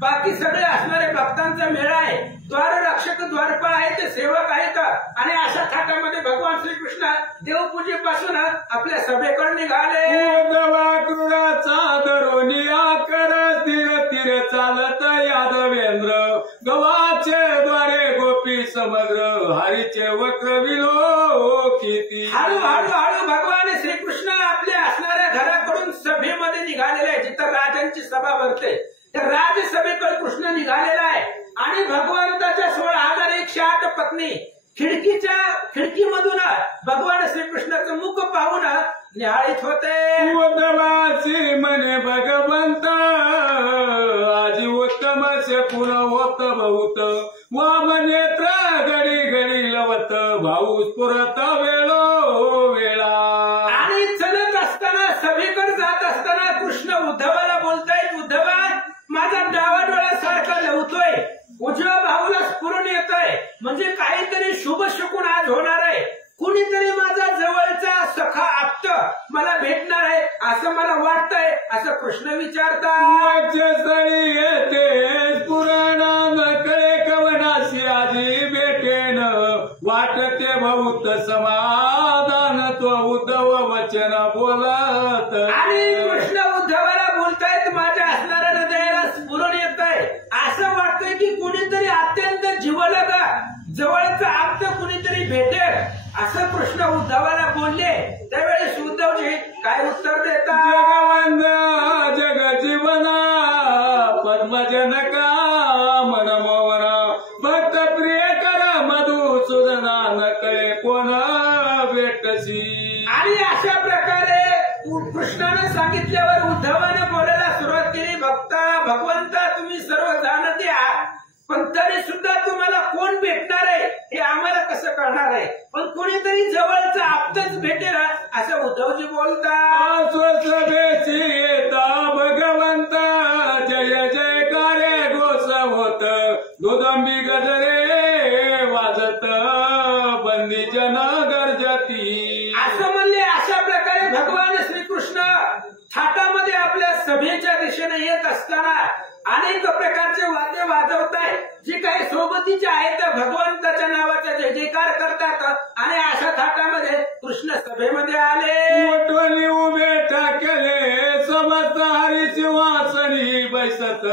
बाकी सगळे असणारे भक्तांचा मेळा आहे. द्वाररक्षक द्वारपाळ आहेत सेवक आहेत आणि अशा थाटामध्ये भगवान श्रीकृष्ण देवपूजेपासून आपल्या सभेकडे निघाले. उद्धवाक्रूराचा दरोनिया कर स्थिर तीर चालत यादवेंद्र गवाचे द्वारे गोपी समग्र हरीचे वक्र विलोकिती. हळूहळू भगवान श्रीकृष्ण आपल्या असणाऱ्या घराकडून सभेमध्ये निघालेले आहे जिथं राजांची सभा भरते त्या राजसभेकडे कृष्ण निघालेला आहे आणि भगवंताच्या 16,108 पत्नी खिडकीमधून भगवान श्रीकृष्णाचं मुख पाहून निहाळीत होते. उद्धवाची म्हणे भगवंत आजी उत्तम से पुन्हा होत बहुत वाम नेत्र घडी घडी लवत भाऊ स्फुरत वेळो वेळा. आणि चलत असताना सभेकडे जात असताना कृष्ण उद्धवाला बोलतायत उद्धवा माझा डावा डोळा सारखा लवतोय उजव्या भाऊला स्फुरून येतोय म्हणजे काहीतरी शुभ शकून आज होणार आहे. कुणीतरी माझा जवळचा सखा आप्त मला भेटणार आहे असं मला वाटतंय असं कृष्ण विचारतात. स्थळी येते पुराणा नकळे कवनाशी आजी भेटेन वाटते बहुत समाधान तो उद्धव वचन बोलत. आणि कृष्ण उद्धवाला बोलतायत माझ्या असणाऱ्या हृदयाला स्फुरून येत आहे असं वाटतंय की कुणीतरी अत्यंत जिवलग जवळचा आप्त कुणीतरी भेटेल असं कृष्ण उद्धवाला बोलले. त्यावेळेस उद्धवजी काय उत्तर देतात. जगवंद जग जीवना पद्मजनका मन मोहन भक्त प्रिय कर मधुसूदना नकळे कृष्णानं सांगितल्यावर उद्धवानं बोलायला सुरुवात केली, भगवंता तुम्ही सर्व जाणते आहात, पण तरी सुद्धा तुम्हाला कोण भेटणार आहे हे आम्हाला कसं कळणार आहे, पण कोणीतरी जवळचा आप्तच भेटेल असं उद्धवजी बोलतात. स्वसभेची येता भगवंता जय जयकारे घोष होत दुदंबी गजरे वाजत बंदी जन गर्जती असं म्हणले. अशा प्रकारे भगवान श्रीकृष्ण थाटामध्ये आपल्या सभेच्या दिशेने येत असताना अनेक प्रकारचे वाद्य वाजवताय, जी काही सोबतीचे आहेत भगवंताच्या नावाचा जय जयकार करतात. आणि अशा थाटामध्ये कृष्ण सभेमध्ये आले. मोठवणी उभे ठाकले समस्त हरी सिंहासनी बैसत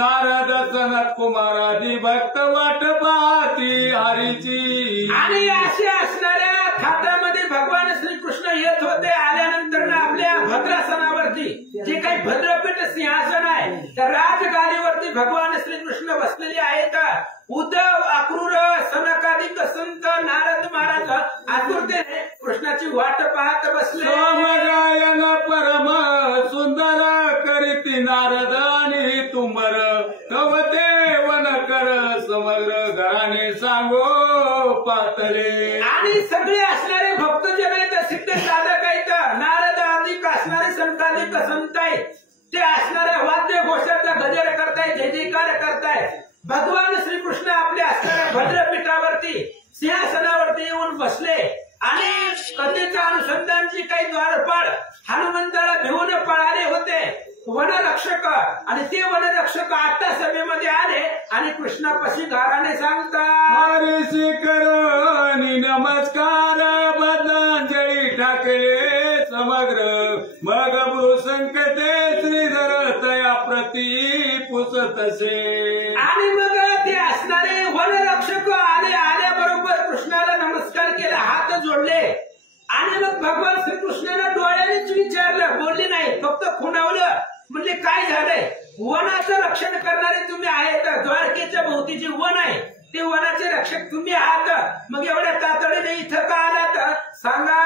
नारद सनत कुमारादी भक्त वाट पाहती हरीची. आणि असे असणाऱ्या थाटामध्ये भगवान श्रीकृष्ण येत होते. आल्यानंतर आपल्या भद्रासनावरती जे काही भद्रपीठ सिंहासन आहे त्या राजगाडीवरती भगवान श्रीकृष्ण बसलेले आहेत. उद्धव, अक्रूर, सनकादिक संत, नारद महाराज आतुरतेने कृष्णाची वाट पाहत बसले. गायन परम सुंदर करीती नारद आणि तुंबर कवते वन कर समग्र घराने सांगो पातळे. आणि सगळे असणारे भक्तजन आहेत, सिद्ध साधक आहेत, नारद आदिक असणारे संताधिक संत आहेत, ते असणाऱ्या वाद्य घोषाचा गजर करताय, जय जयकार करताय. भगवान श्रीकृष्ण आपल्या असणाऱ्या भद्रपीठावरती सिंहासनावरती येऊन बसले. आणि कथेच्या अनुसंधानची काही द्वारपाळ हनुमंताला घेऊन पळाले होते वनरक्षक, आणि ते वनरक्षक आता सभेमध्ये आले आणि कृष्णापाशी गाराने सांगतात, हरीशी करोनी नमस्कार बद्धांजली ठाकले समग्र मग भूसंकटे श्रीधर तया प्रती पुसतसे. आणि मग ते असणारे वनरक्षक आल्याबरोबर कृष्णाला नमस्कार केला, हात जोडले. आणि मग भगवान श्रीकृष्णानं डोळ्यानेच विचारलं, बोलले नाही, फक्त खुणावलं. म्हणजे काय झालंय, वनाचं रक्षण करणारे तुम्ही आहेत, द्वारकेच्या भोवतीचे वन आहे ते वनाचे रक्षक तुम्ही आहात, मग एवढ्या तातडीने इथं का आलात सांगा.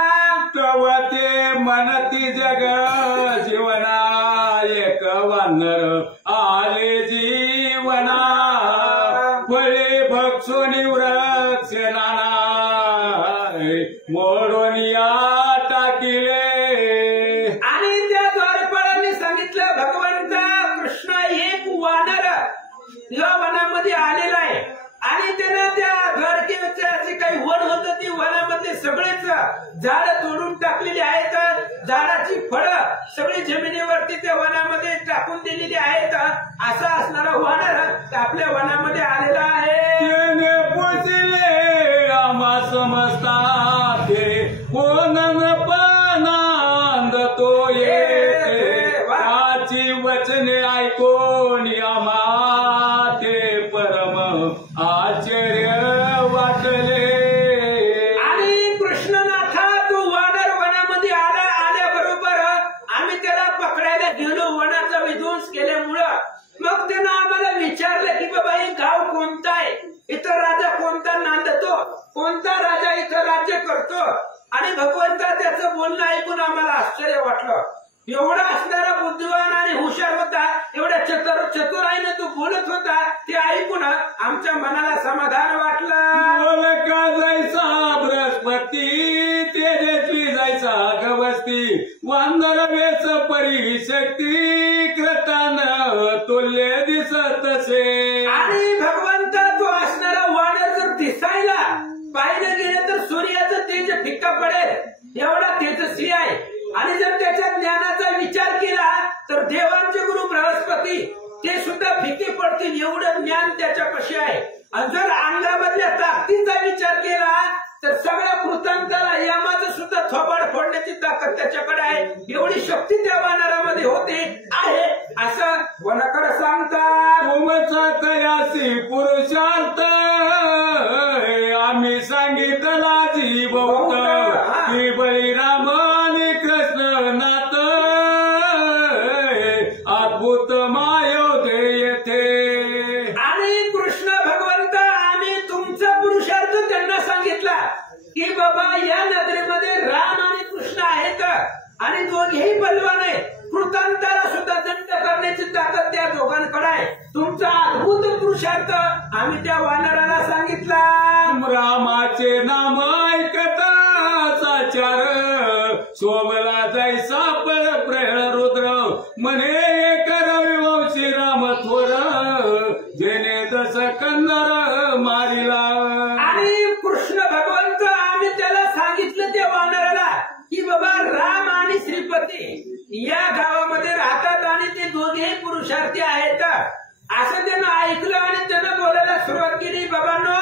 तव ते मनती जग जीवना एक वानर आले जीवना फळे भक्षोनी वृक्ष नाना मोडोनिया टाकिले. आणि त्या द्वारपाळांनी सांगितलं, भगवंता कृष्ण एक वानर या वनामध्ये आलेला आहे आणि त्यानं त्या द्वारकेचं जे काही वन होतं ती वनामध्ये सगळेच झाड तोडून टाकलेली आहेत. झाडाची फळं सगळी जमिनीवरती त्या वनामध्ये टाकून दिलेली आहेत. असा असणारा वानर आपल्या वनामध्ये आलेला आहे. त्याने पुसले आम्हा समजता ते कोणन पानांद तो येते त्याची वचने ऐकून आम्हा ते परम आश्चर्य वाटले. आणि कृष्णनाथा तू वानर वनामध्ये आल्याबरोबर आम्ही त्याला पकडायला गेलो, वनाचा विध्वंस केल्यामुळं. मग त्यानं आम्हाला विचारलं की बाबा हे गाव कोणतं आहे, इथं राजा कोणता नांदतो, कोणता राजा इथं राज्य करतो. आणि भगवंता त्याचं बोलणं ऐकून आम्हाला आश्चर्य वाटलं. एवढा असणारा बुद्धिवान आणि हुशार होता, एवढ्या चतुराईने तू बोलत होता, ते ऐकून आमच्या मनाला समाधान वाटलं. बोल का जायचा बृहस्पती तेजस्वी जायचा गवस्ती वांदर वेच परी शक्ती कृतान तुल्य दिसतसे. आणि भगवंता तो असणारा वानर जर दिसायला पाहिलं गेलं तर सूर्याचं तेज फिक्का पडेल एवढा तेजस्वी आहे. आणि जर त्याच्या ज्ञानाचा विचार केला तर देवांचे गुरु बृहस्पती ते सुद्धा फिके पडतील एवढं ज्ञान त्याच्यापाशी आहे. आणि जर अंगामधल्या ताकदीचा विचार केला तर सगळ्या कृतांताला यमाचं सुद्धा थोबाड फोडण्याची ताकद त्याच्याकडे आहे. एवढी शक्ती त्या वानरामध्ये होते आहे असं वनकर सांगतात. तुमचा तयासी पुरुषार्थ आम्ही सांगितला जी बहुत की बळीराम आणि कृष्ण नाथ अद्भुत मायोधे येथे. आणि कृष्ण भगवंत आम्ही तुमचा पुरुषार्थ त्यांना सांगितला की बाबा या नगरीमध्ये राम आणि कृष्ण आहेत आणि दोघेही बलवान पुरुषार्थ आम्ही त्या वानराला सांगितला. रामाचे नाम ऐकता साचार शोभला जाई सापळ प्रहळ रुद्र म्हणे एक रविवंशी राम थोर जेने दस कंदर मारिला. आणि कृष्ण भगवंत आम्ही त्याला सांगितलं त्या वानराला की बाबा राम आणि श्रीपती या गावामध्ये राहतात आणि ते दोघेही पुरुषार्थी आहेत असं त्यानं ऐकलं आणि त्यानं बोलायला सुरुवात केली. बाबांनो,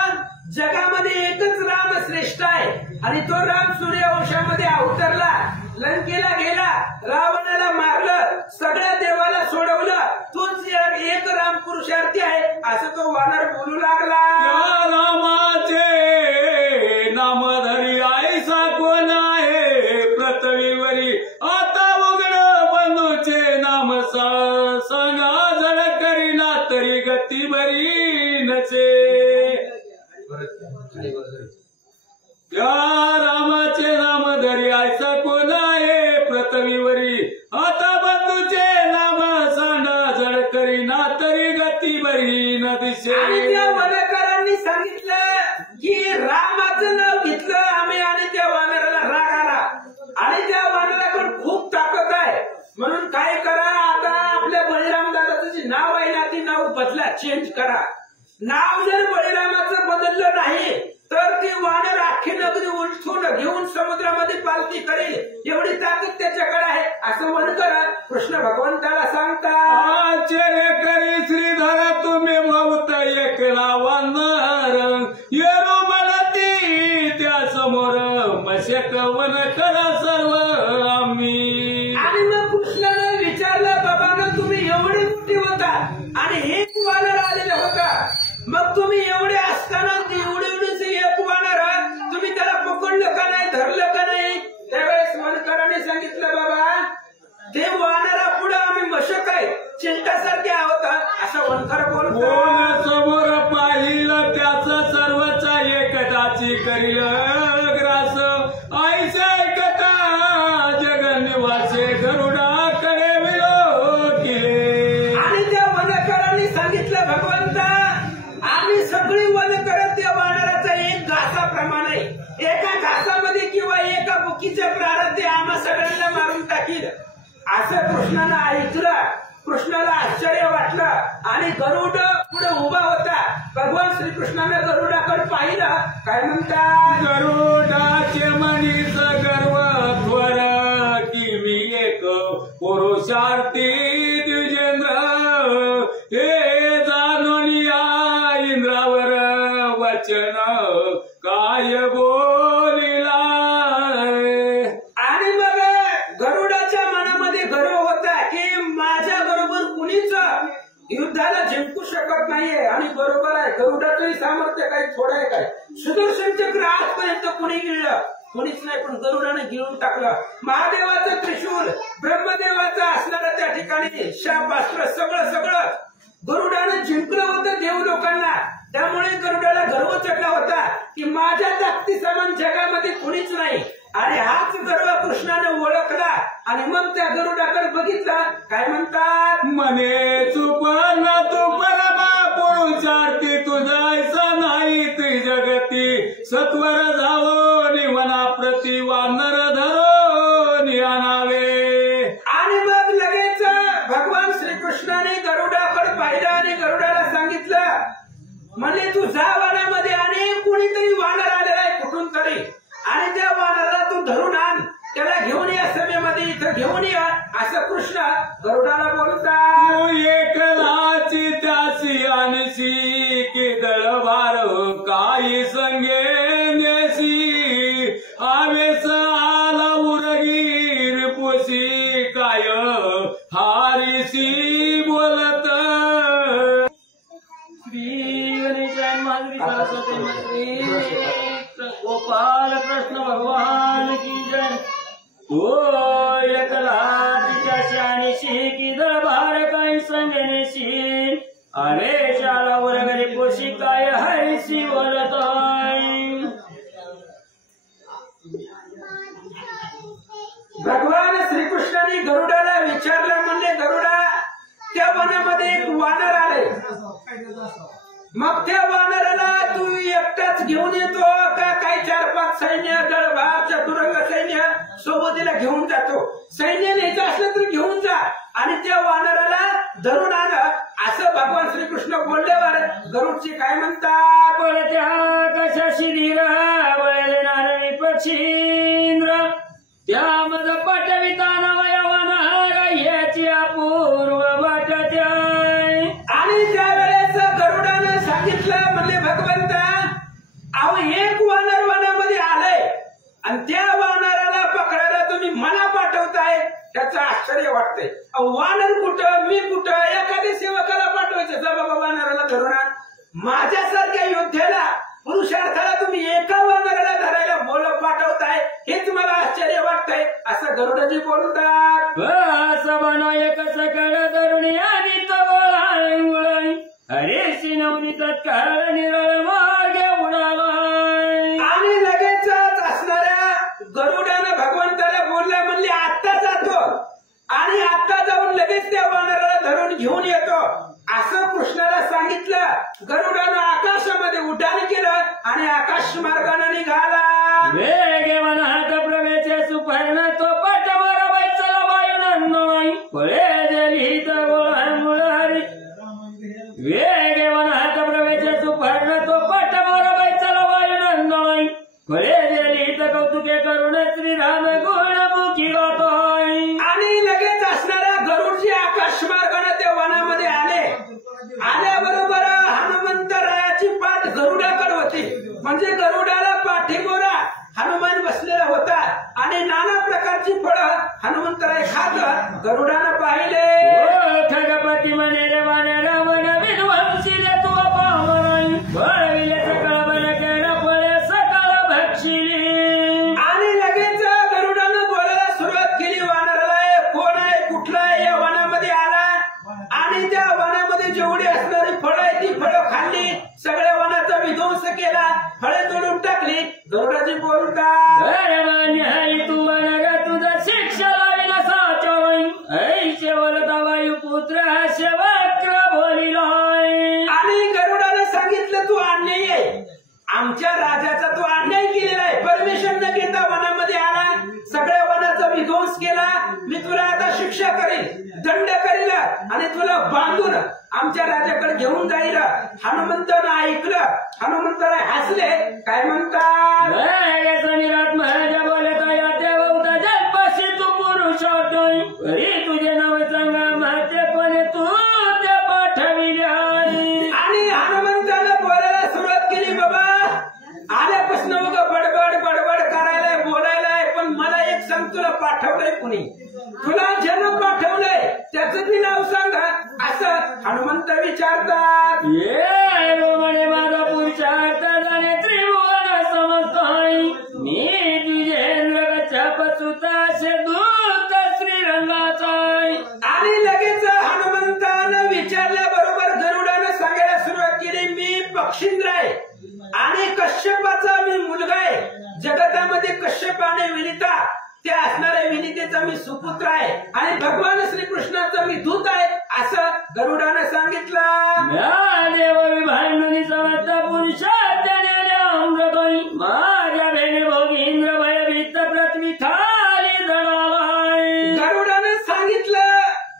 जगामध्ये एकच राम श्रेष्ठ आहे आणि तो राम सूर्यवंशामध्ये अवतरला, लंकेला गेला, रावणाला मारलं, सगळ्या देवाला सोडवलं, तोच एक राम पुरुषार्थी आहे असं तो वानर बोलू लागला. या रामाचे नाम धरी आईसा कोण आहे पृथ्वीवरी आता उघड बंधूचे नाम सांगा जड करीना तरी गती बरी नसे. या रामाचे नाम धरी आयसा कोण आहे पृथ्वीवरी आता बंधूचे नाम सांगा जड करीना तरी गती बरी न दिसे. आणि त्या वनकरांनी सांगितलं की रामाचं नाव घेतलं आम्ही आणि त्या वानराला राग आला आणि त्या वानराकडे खूप ताकद आहे म्हणून काय करा, आता आपल्या बळीराम दादाचं जे नाव आहे ना ते नाव बदला, चेंज करा. नाव जर बळीरामाचं बदललं नाही तर ते वानर अख्खी नगरी उलथून घेऊन समुद्रामध्ये पालती करेल एवढी ताकद त्याच्याकडे आहे असं वनकर कृष्ण भगवंताला सांगतात. आश्चर्य करी श्रीधर तुम्ही भवत एकला वानर येरो बनती त्या समोर मशक वनकर सर्व आम्ही. आणि मग कृष्णाने विचारलं, बाबांना तुम्ही एवढे मोठे होता आणि हेच वानर आलेले होता, मग तुम्ही एवढे असताना एवढे एक वानर तुम्ही त्याला पकडलं का नाही, धरलं का नाही? त्यावेळेस वनकरांनी सांगितलं, बाबा ते वानरा पुढे आम्ही मशक आहे, चिंटासारखे आहोत असं वनकर बोलतो. समोर पाहिलं त्याच सर्वचा एकदाची करील ग्रास आईचे ऐकता जगनिवासे गरुडाकडे विलो केले. आणि त्या वनकरांनी सांगितलं, भगवंता आम्ही सगळी वनकर त्या वानराचा एक घासाप्रमाणे एका घासामध्ये किंवा एका बुकीच्या प्रारब्धे आम्हा सगळ्यांना मारून टाकील असं कृष्णाला ऐकलं. कृष्णाला आश्चर्य वाटलं आणि गरुड पुढे उभा होता. भगवान श्रीकृष्णाने गरुडाकडे पाहिलं, काय म्हणतात, गरुडाचे मनीस गर्व त्वर की मी एक पुरुषार्थी द्विजेंद्र हे जाणून या इंद्रावर वचन काय बोलिला. आणि मग गरुडाच्या मनामध्ये गर्व होता की माझ्या बरोबर कुणीच युद्धाला जिंकू शकत नाहीये. आणि बरोबर आहे, गरुडाचंही सामर्थ्य काही थोडं आहे, काय सुदर्शन चक्र आजपर्यंत कुणी गिळलं, कुणीच नाही, पण गरुडाने गिळून टाकलं. महादेवाचं त्रिशूल, ब्रह्मदेवाचं असणारं त्या ठिकाणी शापास्त्र सगळं गरुडानं जिंकलं होतं देव लोकांना. त्यामुळे गरुडाला गर्व चढला होता की माझ्या ताकदी समान जगामध्ये कुणीच नाही. आणि हाच गर्व कृष्णाने ओळखला आणि मग त्या गरुडाकडे बघितलं, काय म्हणतात, मने चुपन तू परमा पुरुषार्थी तुझायचा नाही ती जगती सत्वर जावो निवना प्रति वानर धरो नियानावे. आणि मग लगेच भगवान श्रीकृष्णाने गरुडाकडे पाहिलं आणि गरुडाला सांगितलं, म्हणजे तू जा वनामध्ये आणि कुणीतरी वानर आलेला आहे कुठून तरी आणि त्या वानराला तू धरून आण, त्याला घेऊन या सभेमध्ये इथं घेऊन या असं कृष्ण गरुडाला बोलतात. एकलाची त्यासी आणशी की दळभार काही संगे नेसी आवेश आला उरगीर पोशी काय हारीसी बोलत. गोपाल कृष्ण भगवान की जय. ओ एकला तिच्याशी आणि की दरबार काही संगणेशी आवेशाला वगैरे पोशी काय हरिशी बोलत. भगवान श्रीकृष्णाने गरुडाला विचारलं, म्हणले गरुडा त्या वनामध्ये एक वानर आले मग त्या वानराला तू एकटाच घेऊन येतो का काही 4-5 सैन्य गडभार चतुरंग सैन्य सोबतीला घेऊन जातो? सैन्य न्यायचं असलं तर घेऊन जा आणि त्या वानराला धरून आण असं भगवान श्रीकृष्ण बोलल्यावर गरुडजी काय म्हणतात? बोलत्या कशाशी धीर बळले नारळी पक्षींद्र त्यामध पटविता नवयवनहार याची अपूर्व वाटत आणि त्यावेळेस गरुडानं सांगितलं म्हणले भगवंता अहो एक वानर वनामध्ये आलंय आणि त्या वानराला पकडायला तुम्ही मला पाठवताय त्याचं आश्चर्य वाटतंय. वानर कुठं मी कुठं एखाद्या सेवकाला पाठवायचं जा बाबा वानराला धरून आण. माझ्यासारख्या योद्ध्याला पुरुषार्थाला तुम्ही एका वानराला धरायला बोल पाठवताय हेच मला आश्चर्य वाटतंय असं गरुडजी बोलतात. नायक सकळ धरुणी आणि तवळाय अरे शिनवणी तत्काळ निरळ मार्ग उडालाय. आणि लगेचच असणाऱ्या गरुडानं भगवंताला बोलला म्हणले आत्ता जातो आणि आत्ता जाऊन लगेच त्या वानराला धरून घेऊन येतो असं कृष्णाला सांगितलं. गरुडानं आकाशामध्ये उड्डाण केलं आणि आकाश मार्गाने निघाला. वेगे वनहात प्रवेश सुपर्ण तो पटवर बैचला वायुनंदोई फळे दिली तर मुळारी वेगे वनहात प्रवेश सुपर्ण तो पटवर बैचला वायुनंदोई फळे दिली तर कौतुके करून श्रीराम गुणमुखी होतोय. आणि लगेच असणाऱ्या गरुडजी आकाश मार्गाने त्या वनामध्ये आले. आल्याबरोबर हनुमंतरायाची पाठ गरुडाकडे होती म्हणजे गरुडाला पाठीबोरा हनुमान बसलेला होता आणि नाना प्रकारची फळं हनुमंतराय खात गरुडानं पाहिले. खगपती म्हणे रे वानरा वन विध्वंसी तू पावराई बळविले सकळ बल केला फळे सकळ भक्षिली. आणि लगेच गरुडानं बोलायला सुरुवात केली वानराला कोण आहे कुठला आहे या वनामध्ये आला आणि त्या वनामध्ये जेवढी असणारी फळं आहे ती फळं खाल्ली सगळ्या वनाचा विध्वंस केला फळे तोडून टाकली. गरुडाजी बोलतात हरी तू वनरा तुझा शिक्षा लाविला साचोई ऐशे बोलता वायुपुत्र हास्य वक्र बोलिलाय. आणि गरुडाने सांगितलं तू अन्यायी आहे आमच्या राजाचा तू अन्याय केलेला आहे. परमिशन न घेता वनामध्ये आला सगळ्या वनाचा विध्वंस केला. मी तुला आता शिक्षा करेल दंड करील आणि तुला बांधून आमच्या राजाकडे घेऊन जाईल. हनुमंतानं ऐकलं हनुमंताला हसले काय म्हणतात सनिरात महाराजा बोलता या देवता जन्मशी तू पुरुष होतोय तुझे नाव सांगा महत्वपणे तू ते पाठविले. आणि हनुमंतानं बोलायला सुरुवात केली बाबा आल्यापासून उगा बडबड बडबड करायला बोलायलाय पण मला एक सांग तुला पाठवलंय कुणी तुला जन्म पाठवलंय त्याचं बी नाव सांग असं हनुमंत विचारतात. ये रोमणे माझा पुरुषार्थ जाणे त्रिभुवन समजतोय मी तुझेंद्र गच्छपसुताशे दूत श्रीरंगाचा. आणि लगेच हनुमंतानं विचारल्याबरोबर गरुडानं सांगायला सुरुवात केली मी पक्षींद्र आहे आणि कश्यपाचा मी मुलगा आहे. जगतामध्ये कश्यप आणि विनिता त्या असणाऱ्या विनितेचा मी सुपुत्र आहे आणि भगवान श्रीकृष्णाचा मी दूत आहे असं गरुडानं सांगितलं. देव विभांडुनी समर्थ पुरुषार्थ अमृतोई माझ्या भेणे भोगींद्र भयभीत पृथ्वी खाली जळालाय. गरुडानं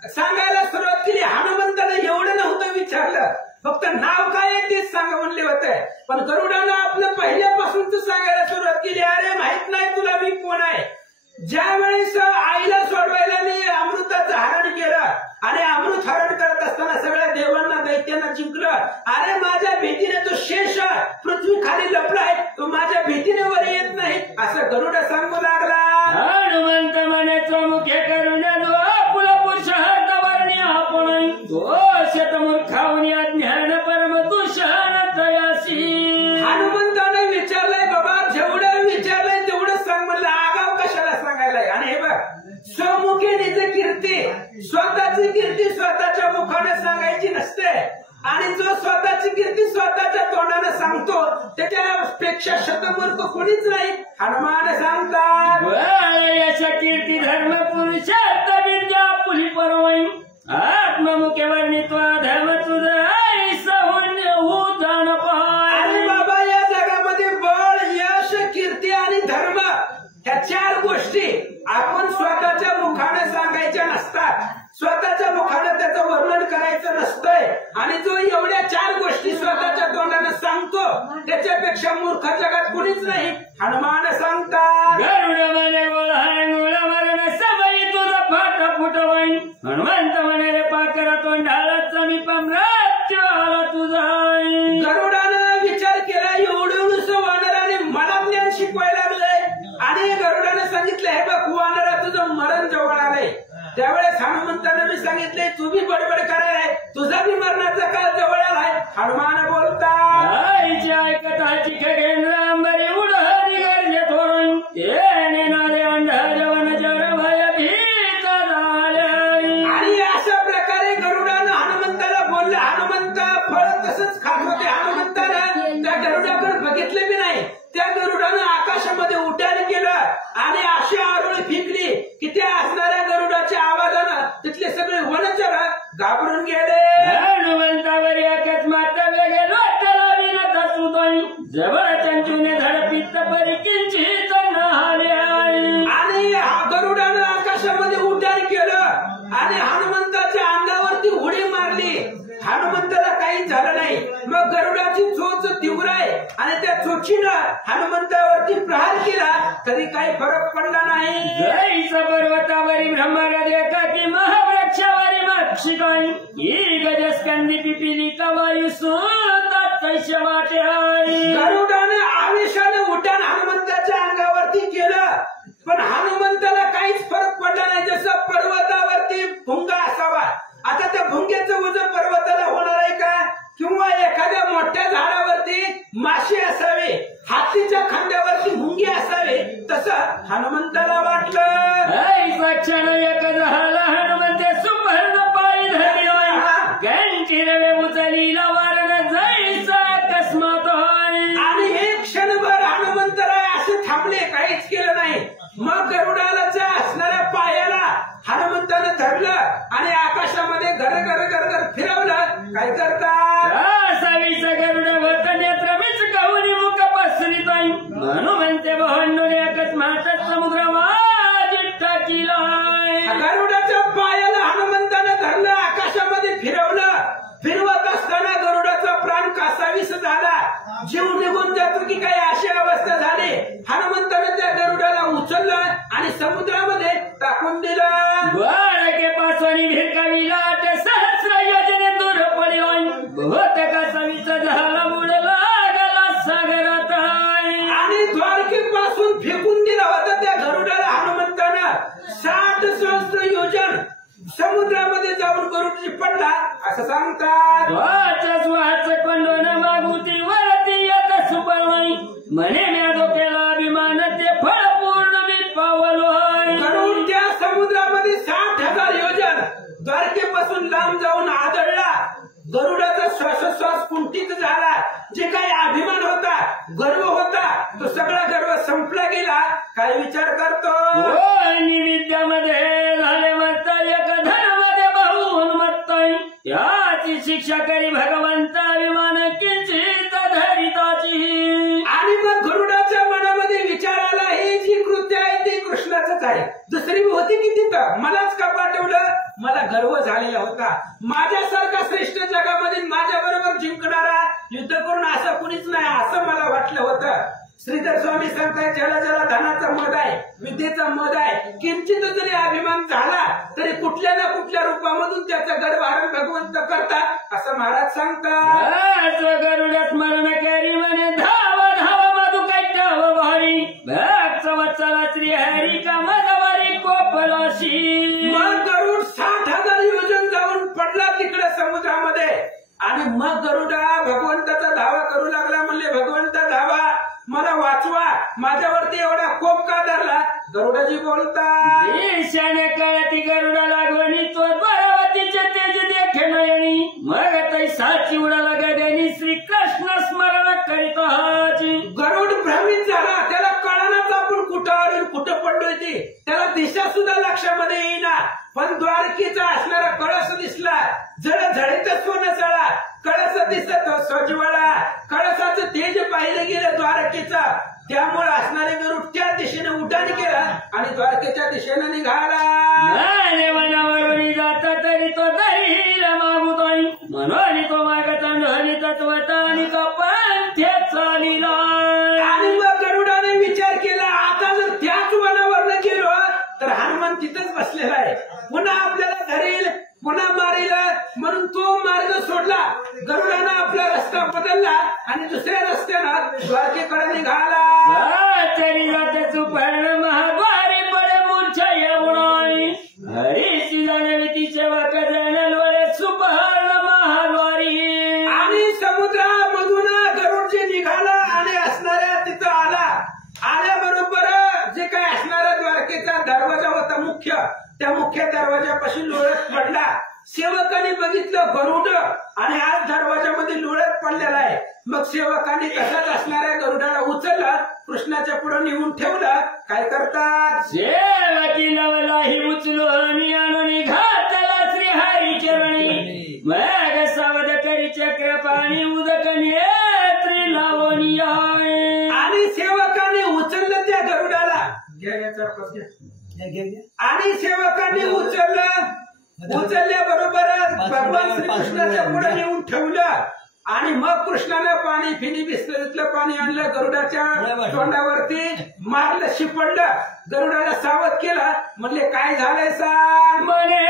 सांगायला सुरुवात केली. हनुमंतानं एवढं नव्हतं विचारलं फक्त नाव काय आहे तेच सांगा म्हणले होते पण गरुडानं आपलं पहिल्यापासूनच सांगायला सुरुवात केली. अरे माहित नाही तुला मी कोण आहे. ज्या वेळेस आईला सोडवायला मी अमृताचं हरण केलं आणि अमृत हरण करत असताना सगळ्या देवांना दैत्यांना जिंकलं. अरे माझ्या भीतीने तो शेष पृथ्वी खाली लपलाय तो माझ्या भीतीने वर येत नाही असं गरुड सांगू लागला. हनुमंत म्हणायचं मुख्य करून आपला पुरुषार्थ वर्णी आपण शतमूर्खावणी अज्ञान परम दूषण तयाशी. हनुमंताने विचारलंय बाबा जेवढं विचारलंय तेवढं सांग म्हणलं आगाव कशाला सांगायलाय. आणि हे बघ स्वमुखीने कीर्ती स्वतःची कीर्ती स्वतःच्या मुखाने सांगायची नसते आणि जो स्वतःची कीर्ती स्वतःच्या तोंडाने सांगतो त्याच्यापेक्षा शतमूर्ख कोणीच नाही हनुमान सांगतात. यश कीर्ती धर्म पुरुषार्थ विद्या पुली परवाई आत्ममुखे वर्णित्वा धर्म तुझ आई सहून त्याच्यापेक्षा मूर्ख जगात कुणीच नाही. हनुमान सांगतात गरुड म्हणे गोळा मरण सबई तुझं फाट फुटवाईन. हनुमंत म्हणे रे पाकरा तोंडाळाचा मी मृत्यू आला तुझा. गरुडानं विचार केला एवढं वानराने मला ज्ञान शिकवायला लागलंय आणि गरुडाने सांगितलं हे बघ वानरा तुझं मरण जवळ आलंय. त्यावेळेस हनुमंतानं मी सांगितले तू बी बडबड करायलाय तुझा बी मरणाचा काळ जवळ आलाय. हनुमान बोलतात ऐकताची खगेंद्र अंबरी उडहरी गरजे थोरून येणे नारे अंडा जवन जर भय भीत झाले. आणि अशा प्रकारे गरुडानं हनुमंताला बोललं. हनुमंत फळ तसंच खात होते. हनुमंतानं त्या गरुडाकडे बघितले बी नाही. त्या गरुडानं आकाशामध्ये उड्डाण केलं आणि अशी आरोळी फेकली की त्या असणाऱ्या गरुडाच्या आवाजानं तिथले सगळे वनचर घाबरून गेले. हनुमंतावर एकच माता वेगे लोटाला विनत सुतोई जवळ चंचूने धडपित परी किंचित नाले. आणि गरुडानं आकाशामध्ये उड्डाण केलं आणि हनुमंताच्या अंगावरती उडी मारली. हनुमंताला काही झालं नाही. मग गरुडाची चोच तीव्र आहे आणि त्या चोचीनं हनुमंतावरती प्रहार केला तरी काही फरक पडला नाही. जैस पर्वतावरी ब्रह्मरा देखा की महावृक्षावरी मक्षिकाई ही गजस्कंदी पिपिली कवायू सुतात कैसे वाटे आई. गरुडानं आवेशानं उड्डाण हनुमंताच्या अंगावरती केलं पण हनुमंताला काहीच फरक पडला नाही. जसं पर्वतावरती भुंगा असावा आता त्या भुंग्याचं वजन पर्वताला होणार आहे का? किंवा एखाद्या मोठ्या झाडावरती माशी असावे हातीच्या खांद्यावरती मुंगी असावे तसं हनुमंताला वाटलं. क्षण एक झाला हनुमंते सुपर्ण पायी धरी गंची रवे उचलीला वारण जायचा अकस्मात. आणि एक क्षणभर हनुमंताला असे थांबले काहीच केलं नाही. मग गरुडाला असणाऱ्या पायाला हनुमंतानं धरलं आणि आकाशामध्ये घर घर घर घर फिरवलं. काय करतात सवीच गरुड होत नेत्र मीच कहूनी मुख पसरित हनुमंते बहंडून एकच महात समुद्र जिट्टा किला. गरुडाच्या पायाला हनुमंतानं धरलं आकाशामध्ये फिरवलं. फिरवत असताना गरुडाचा प्राण कासावीस झाला. जीव निघून जातो की काही अशी अवस्था झाली. हनुमंतानं त्या गरुडाला उचललं आणि समुद्रामध्ये टाकून दिलं. द्वारके पासवानी भिरकाविला ते सहस्र योजने दूर पडलोय बहुत कासावीचा झाला बुडला गेला सागरात. आणि द्वारकेपासून फेकून दिला होता त्या गरुडाला हनुमंतानं 60 सहस्र योजन समुद्रामध्ये जाऊन गरुड पडला असं सांगतात. वाच कंडोन मागुती वरती येत सुपरवाई म्हणे म्या डोक्याला अभिमान ते फळ पूर्ण मी पावलो. गरुड त्या समुद्रामध्ये 60,000 योजन द्वारकेपासून लांब जाऊन आदळला. गरुडाचा श्वासोश्वास कुंठित झाला. जे काही अभिमान होता गर्व होता तो सगळा गर्व संपला गेला. काय विचार करतो विद्यामध्ये झाले मत्ता एक धर्मामध्ये बहु मत्ताई याची शिक्षा करी भगवंत अभिमान किंचित धरिताची. आणि मग गरुडाच्या मनामध्ये विचार आला ही जी कृत्य आहे ती कृष्णाचंच आहे. दुसरी होती की तिथं मलाच का पाठवलं. मला गर्व झालेला होता. माझ्यासारखा श्रेष्ठ जगामध्ये माझ्या बरोबर जिंकणारा युद्ध करून असं कुणीच नाही असं मला वाटलं होतं. श्रीधर स्वामी सांगताय ज्याला ज्याला धनाचा मद आहे विद्येचा मद आहे किंचित जरी अभिमान झाला तरी कुठल्या ना कुठल्या रूपामधून त्याचा गर्वहरण भगवंत करतात असं महाराज सांगतात. गरुड स्मरण करी म्हणे धाव धाव मधु कैटव भारी भक्त वत्सला श्री हरी का मजवारी कोपलाशी. मग गरुड 60,000 योजन जाऊन पडला तिकडे समुद्रामध्ये. आणि मग गरुडा भगवंताचा धावा करू लागला. म्हणले भगवंता धावा मला वाचवा माझ्यावरती एवढा कोप का धरला. गरुडाजी बोलतात ईशाने कळती गरुडा लागवणी तो द्वारावतीचे तेज देखे नयनी मग तैसाची उडाला गगनी श्रीकृष्ण स्मरण करीत हाची. गरुड भ्रमित झाला. त्याला कळानाच आपण कुठं आलो कुठं पडलोय ती. त्याला दिशा सुद्धा लक्षामध्ये येईना. पण द्वारकेचा असणारा कळस दिसला. झळझळीत सोनं चळा कळस दिसत सजवळा. कळसाचं तेज पाहिलं गेलं द्वारकेचं. त्यामुळे असणारे गरुड त्या दिशेने उड्डाण केलं आणि द्वारकेच्या दिशेने निघाला. मनावरून जाता तरी तो दरीला मागुतोय म्हणून तो मागत ध्वनी तत्वता आणि तो पंथ्या चाल बसलेला आहे, पुन्हा आपल्याला धरेल, पुन्हा मारेल, म्हणून तो मार्ग सोडला. गरुडानं आपला रस्ता बदलला आणि दुसऱ्या रस्त्यानं द्वारकेकडे निघाला. तरी जाते सुपर्ण महाद्वारी पडे मूर्छा येऊनाई हरीची जाणवी ती सेवा करणं वडे सुपर्ण महाद्वारी. आणि समुद्रामधून गरुडजी निघाला आणि असणाऱ्या तिथं आला. आल्याबरोबर जे काय असणारा द्वारकेचा दरवाजा होता मुख्य, त्या मुख्य दरवाजापाशी लोळत पडला. सेवकाने बघितलं गरुड आणि आज दरवाजामध्ये लोळत पडलेला आहे. मग सेवकाने तसाच असणाऱ्या गरुडाला उचललं, कृष्णाच्या पुढे नेऊन ठेवलं. काय करतात? सेवकी लवलाही उचलून आणून घातला श्रीहरी चरणी मग सावध करी चक्र पाणी उदक नेत्री लावून याय. आणि सेवकाने उचललं त्या गरुडाला. आणि सेवकाने उचलल्याबरोबर भगवान श्रीकृष्णाच्या पुढे नेऊन ठेवलं. आणि मग कृष्णानं पाणी फिनी बिस्लरीतलं पाणी आणलं, गरुडाच्या तोंडावरती मारलं, शिपडलं. गरुडाला सावध केलं. म्हणले काय झालंय सांग. म्हणे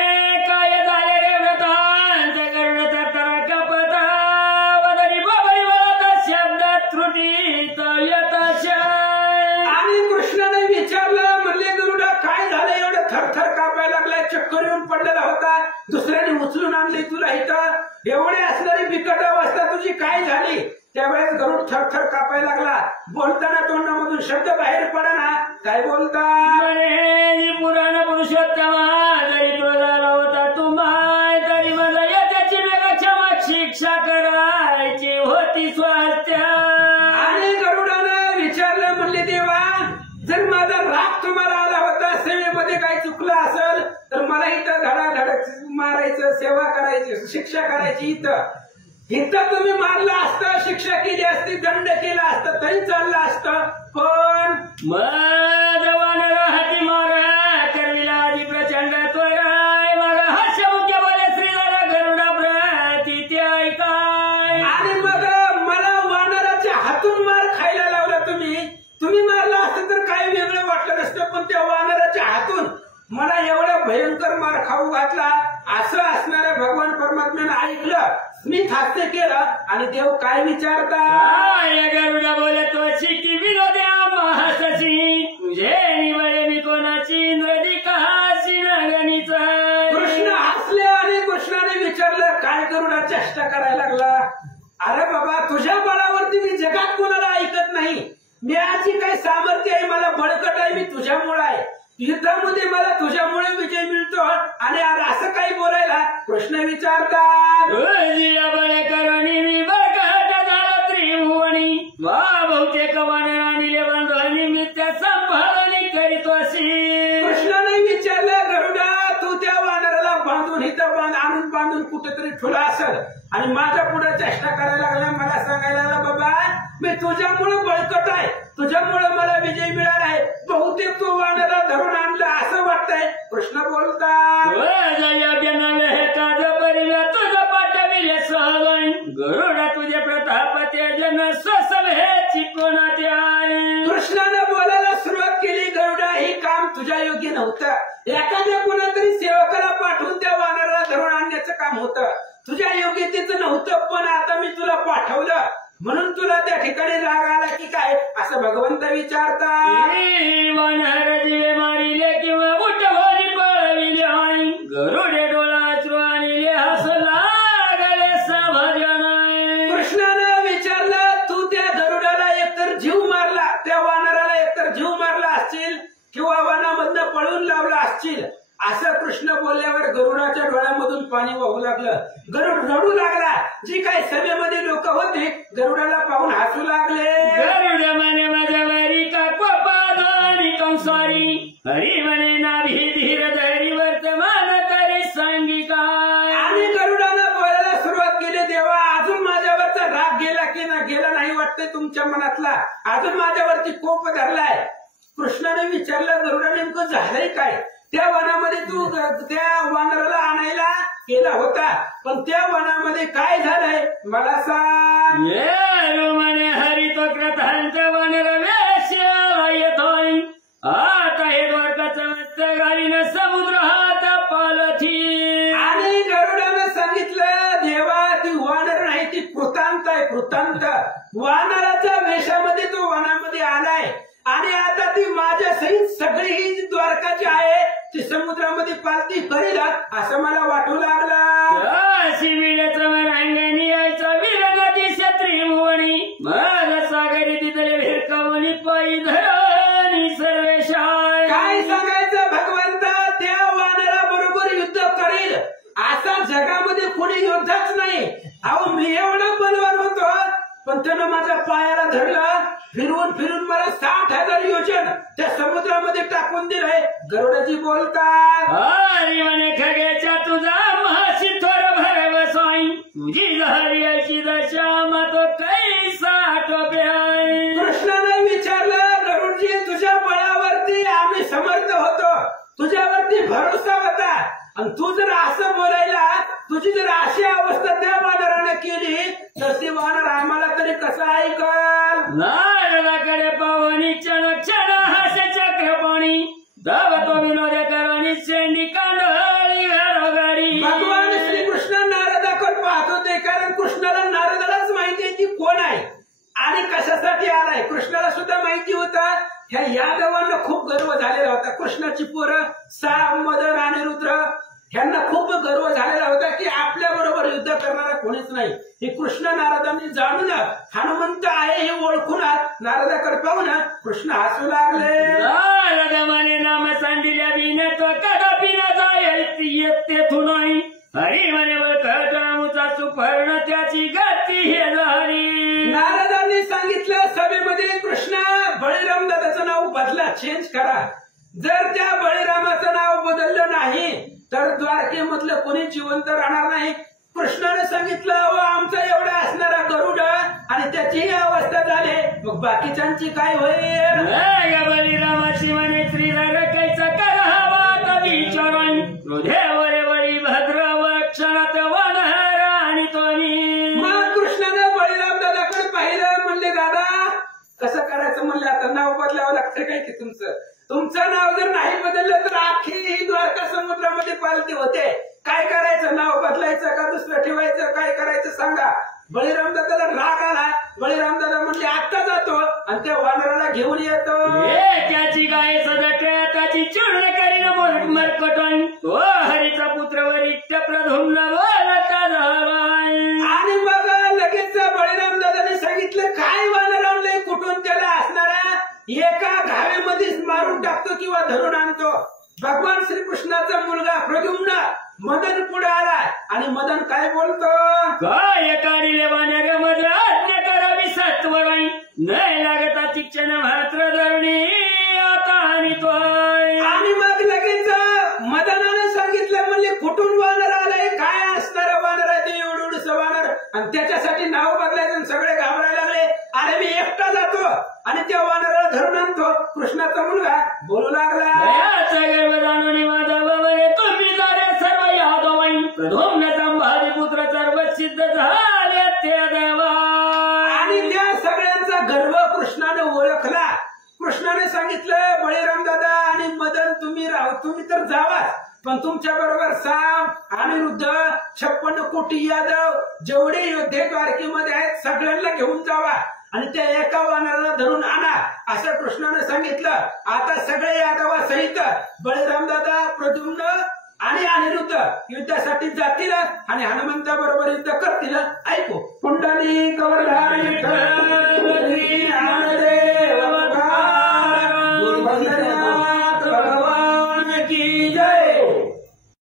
काय झाले रे व्रतांत गरुड तरा कपता वदनी बबडी बोलत शब्द त्रुटीत यतशय. आणि कृष्णाने विचारलं, म्हणले गरुडा काय झालं, एवढं थरथर कापायला लागलाय, चक्कर येऊन पडलेला होता, दुसऱ्याने उचलून आणली तुला इथं, एवढी असणारी बिकट अवस्था तुझी काय झाली. त्यावेळेस गरुड थरथर कापायला लागला. बोलताना तोंडामधून शब्द बाहेर पडना. काय बोलता. म्हणे पुराण पुरुषोत्तमा जरी तुला होता तुम्हाय तरी मला त्याची क्षमा शिक्षा करायची होती स्वास्थ्य. आणि गरुडानं विचारलं, म्हणले देवा जर माझा राग तुम्हाला आला होता, सेवेमध्ये काही चुकलं असेल तर मला इथं धडाधड मारायचं, सेवा करायची, शिक्षा करायची. इथं तुम्ही मारलं असतं, शिक्षा केली असती, दंड केला असता तरी चाललं असतं. पण मदवान हाती मारा करविला आधी प्रचंड त्वराय मला हर्षमुख्य बोले श्रीधर गरुडा प्रती ते ऐकाय. आणि मग मला वानराच्या हातून मार खायला लावला. तुम्ही मारला असतं तर काही वेगळं वाटलं नसतं, पण त्या वानराच्या हातून मला एवढा भयंकर मार खाऊ घातला. असं असणाऱ्या भगवान परमात्म्यानं ऐकलं, स्मित हास्य केलं. आणि देव काय विचारतात. गरुडा बोलतो शिकी विनोद्या महासची तुझे निवळे मी कोणाची इंद्रदी कहाशी नगणीच. कृष्ण हसले आणि कृष्णाने विचारलं, काय गरुडा चेष्टा करायला लागला. अरे बाबा तुझ्या बळावरती मी जगात कोणाला ऐकत नाही. मी आजी काही सामर्थ्य आहे, मला बळकट आहे, मी तुझ्यामुळे आहे. युद्धामध्ये मला तुझ्यामुळे विजय मिळतो. आणि असं काही बोलायला कृष्ण विचारतात. बळ करणी मी बळकट झाला त्रिभुवनी वा बहुतेक वानरांनी बंधन निमित्त संभाळणी करीतो अशी. कृष्णाने विचारलं, गरुडा तू त्या वानराला बांधून इथं आणून बांधून कुठेतरी ठेवला असेल आणि माझ्या पुढे चेष्टा करायला लागला, मला सांगायला लागला बाबा मी तुझ्यामुळे बळकट आहे, तुझ्यामुळे मला विजय मिळालाय, बहुतेक तू वानरा धरून आणला असं वाटतंय. कृष्ण बोलतात तुझं पाठविले सहगण गरुडा तुझे प्रताप तेजन स्वसभेची कोणाचे आहे. कृष्णानं बोलायला सुरुवात केली, गरुडा हे काम तुझ्या योग्य नव्हतं. एखाद्या कोणातरी सेवकाला पाठवून त्या वानराला धरून आणण्याचं काम होतं, तुझ्या योग्यतेचं नव्हतं. पण आता मी तुला पाठवलं म्हणून तुला त्या ठिकाणी राग आला की काय असं भगवंत विचारतात. वानर दिवे मारिले किंवा उठवली पळविले आहे गरुडे डोळाचू आणि हस लागले सभजन. कृष्णानं विचारलं, तू त्या गरुडाला एकतर जीव मारला, त्या वानराला एकतर जीव मारला असशील किंवा वनामधनं पळून लावला असशील. असं कृष्ण बोलल्यावर गरुडाच्या डोळ्यामधून पाणी वाहू लागलं. गरुड रडू लागला. जी काही सभेमध्ये लोक होते गरुडाला पाहून हसू लागले. गरुड म्हणे माझ्या वारी का कोपादानी कंसारी हरी म्हणे नाभी धीर धरी वर्तमान तरी सांगी काय. आणि गरुडानं बोलायला सुरुवात केली, देवा अजून माझ्यावरचा राग गेला की ना गेला नाही वाटतंय तुमच्या मनातला, अजून माझ्यावरती कोप धरलाय. कृष्णाने विचारलं, गरुडा नेमकं झालंय काय. त्या वनामध्ये तू त्या वानराला आणायला गेला होता, पण त्या वनामध्ये काय झालंय मला सांग. म्हणे हरी तो क्रतांच्या वानर वेश येतोय आता हे द्वारकाचं मस्त घालीन समुद्र वानराच्या वेशामध्ये तो वनामध्ये आलाय आणि आता ती माझ्या सहित सगळी ही जी द्वारका जी आहे ती समुद्रामध्ये पालती करेल असं मला वाटू लागला. शिविड्याचं रांगणी यायचा विरगती क्षत्री भुवनी मग सागरी तिथले भिरकावणी पायी धरणी सर्वेशाय. काय सांगायचं भगवंता, त्या वानरा बरोबर युद्ध करेल असा जगामध्ये कोणी योद्धाच नाही. अहो मी एवढा बलवान होतो पण त्यानं माझ्या पायाला धरलं, फिरवून फिरून मला 60,000 योजन त्या समुद्रामध्ये टाकून दिलंय. गरुडाजी बोलतात, हरिवने खगेच्या तुझा महाशी थोर भर बसाई तुझी झाली अशी दशा मग कैसा टोपे. कृष्णाने विचारलं, गरुडजी तुझ्या बळावरती आम्ही समर्थ होतो, तुझ्यावरती भरोसा होता आणि तू जर असं बोलायला, तुझी जर अशी अवस्था त्या वानराने केली तर ती वानर आम्हाला तरी कसं ऐकल. नारदाकडे पावनी क्षण क्षण हास्य चक्रपाणी धावतो विनोद करणी शेंडी कांडळी घरोघरी. भगवान श्रीकृष्ण नारदाकडे पाहत होते कारण कृष्णाला नारदालाच माहिती आहे की कोण आहे आणि कशासाठी आलाय. कृष्णाला सुद्धा माहिती होता ह्या यादवांना खूप गर्व झालेला होता. कृष्णाची पोरं साम, मदन आणि रुद्र ह्यांना खूप गर्व झालेला होता की आपल्या बरोबर युद्ध करणारा कोणीच नाही. हे कृष्ण नारदांनी जाणून हनुमंत आहे हे ओळखून नारदाकडे पाहून कृष्ण हसू लागले. नारद म्हणे नाम सांडिल्या बिने तो कदापि न जाय तेथून नाही. हरी म्हणे बळकटामुचा सुपर्ण त्याची गती हे झाली. नारदांनी सांगितलं सभेमध्ये, कृष्ण बळीराम दादाचं नाव बदला, चेंज करा. जर त्या बळीरामाचं नाव बदललं नाही तर द्वारकेमधलं कोणी जिवंत राहणार नाही. कृष्णाने सांगितलं, आमचा एवढा असणारा गरुड आणि त्याची अवस्था झाली, मग बाकीच्यांची काय होईल. बळीरामाची म्हणे श्रीधर कैसा करावा विचाराई हृदयावर बळी भद्र क्षणात वनहर आणि तोनी. मग कृष्णाने बळीराम दादाकडे पाहिलं, म्हणले दादा कसं करायचं. म्हणले आता नाव बदलावं लागतं काय की तुमचं नाव जर नाही बदललं तर अख्खी ही द्वारका समुद्रामध्ये पालती होते. काय करायचं, नाव बदलायचं का दुसरं ठेवायचं, काय करायचं सांगा. बळीराम दादाला राग आला. बळीराम दादा म्हणले आत्ता जातो आणि त्या वानराला घेऊन येतो. त्याची गाय सदट्या त्याची चूर्ण करीन मरकटण तो हरीचा पुत्र वरिष्ठ प्रधुम्न बोलता झाला. आणि मग लगेच बळीराम दादाने सांगितलं, काय वानर आणलंय, कुठून त्याला असणारा एका घावेमध्येच मारून टाकतो किंवा धरून आणतो. भगवान श्रीकृष्णाचा मुलगा प्रद्युम्न मदन पुढे आला आणि मदन काय बोलतो, काय काढिले वानर मध आज्ञा करावी सत्वराई नाही लागता शिक्षण मात्र धरणी आता आणि तो. आणि मग लगेच मदनाने सांगितलं, म्हणले कुठून वानर आलाय, काय असणार वानर आहे ते एवढं वानर, आणि त्याच्यासाठी नाव बदलायचं. सगळे घाबरायला लागले. अरे मी एकटा जातो आणि त्या वानराला धरून आणतो. कृष्णाचा मुलगा बोलू लागला, गर्भ जाणून माधव म्हणे तुम्ही जाणे सर्व यादवाई प्रधुम्न संभाजी पुत्र सर्व सिद्ध झाले ते देवा. आणि त्या सगळ्यांचा गर्व कृष्णाने ओळखला. कृष्णाने सांगितलं, बळीराम दादा आणि मदन तुम्ही तर जावा, पण तुमच्या बरोबर साम आणि रुद्र 56 कोटी यादव जेवढे योद्धे द्वारकेमध्ये आहेत सगळ्यांना घेऊन जावा आणि त्या एका वानराला धरून आणा असं कृष्णाने सांगितलं. आता सगळे यादवासहित बळीराम दादा, प्रद्युम्न आणि अनिरुद्ध युद्धासाठी जातील आणि हनुमंता बरोबर युद्ध करतील. ऐकू, पुंडलिक वरधारी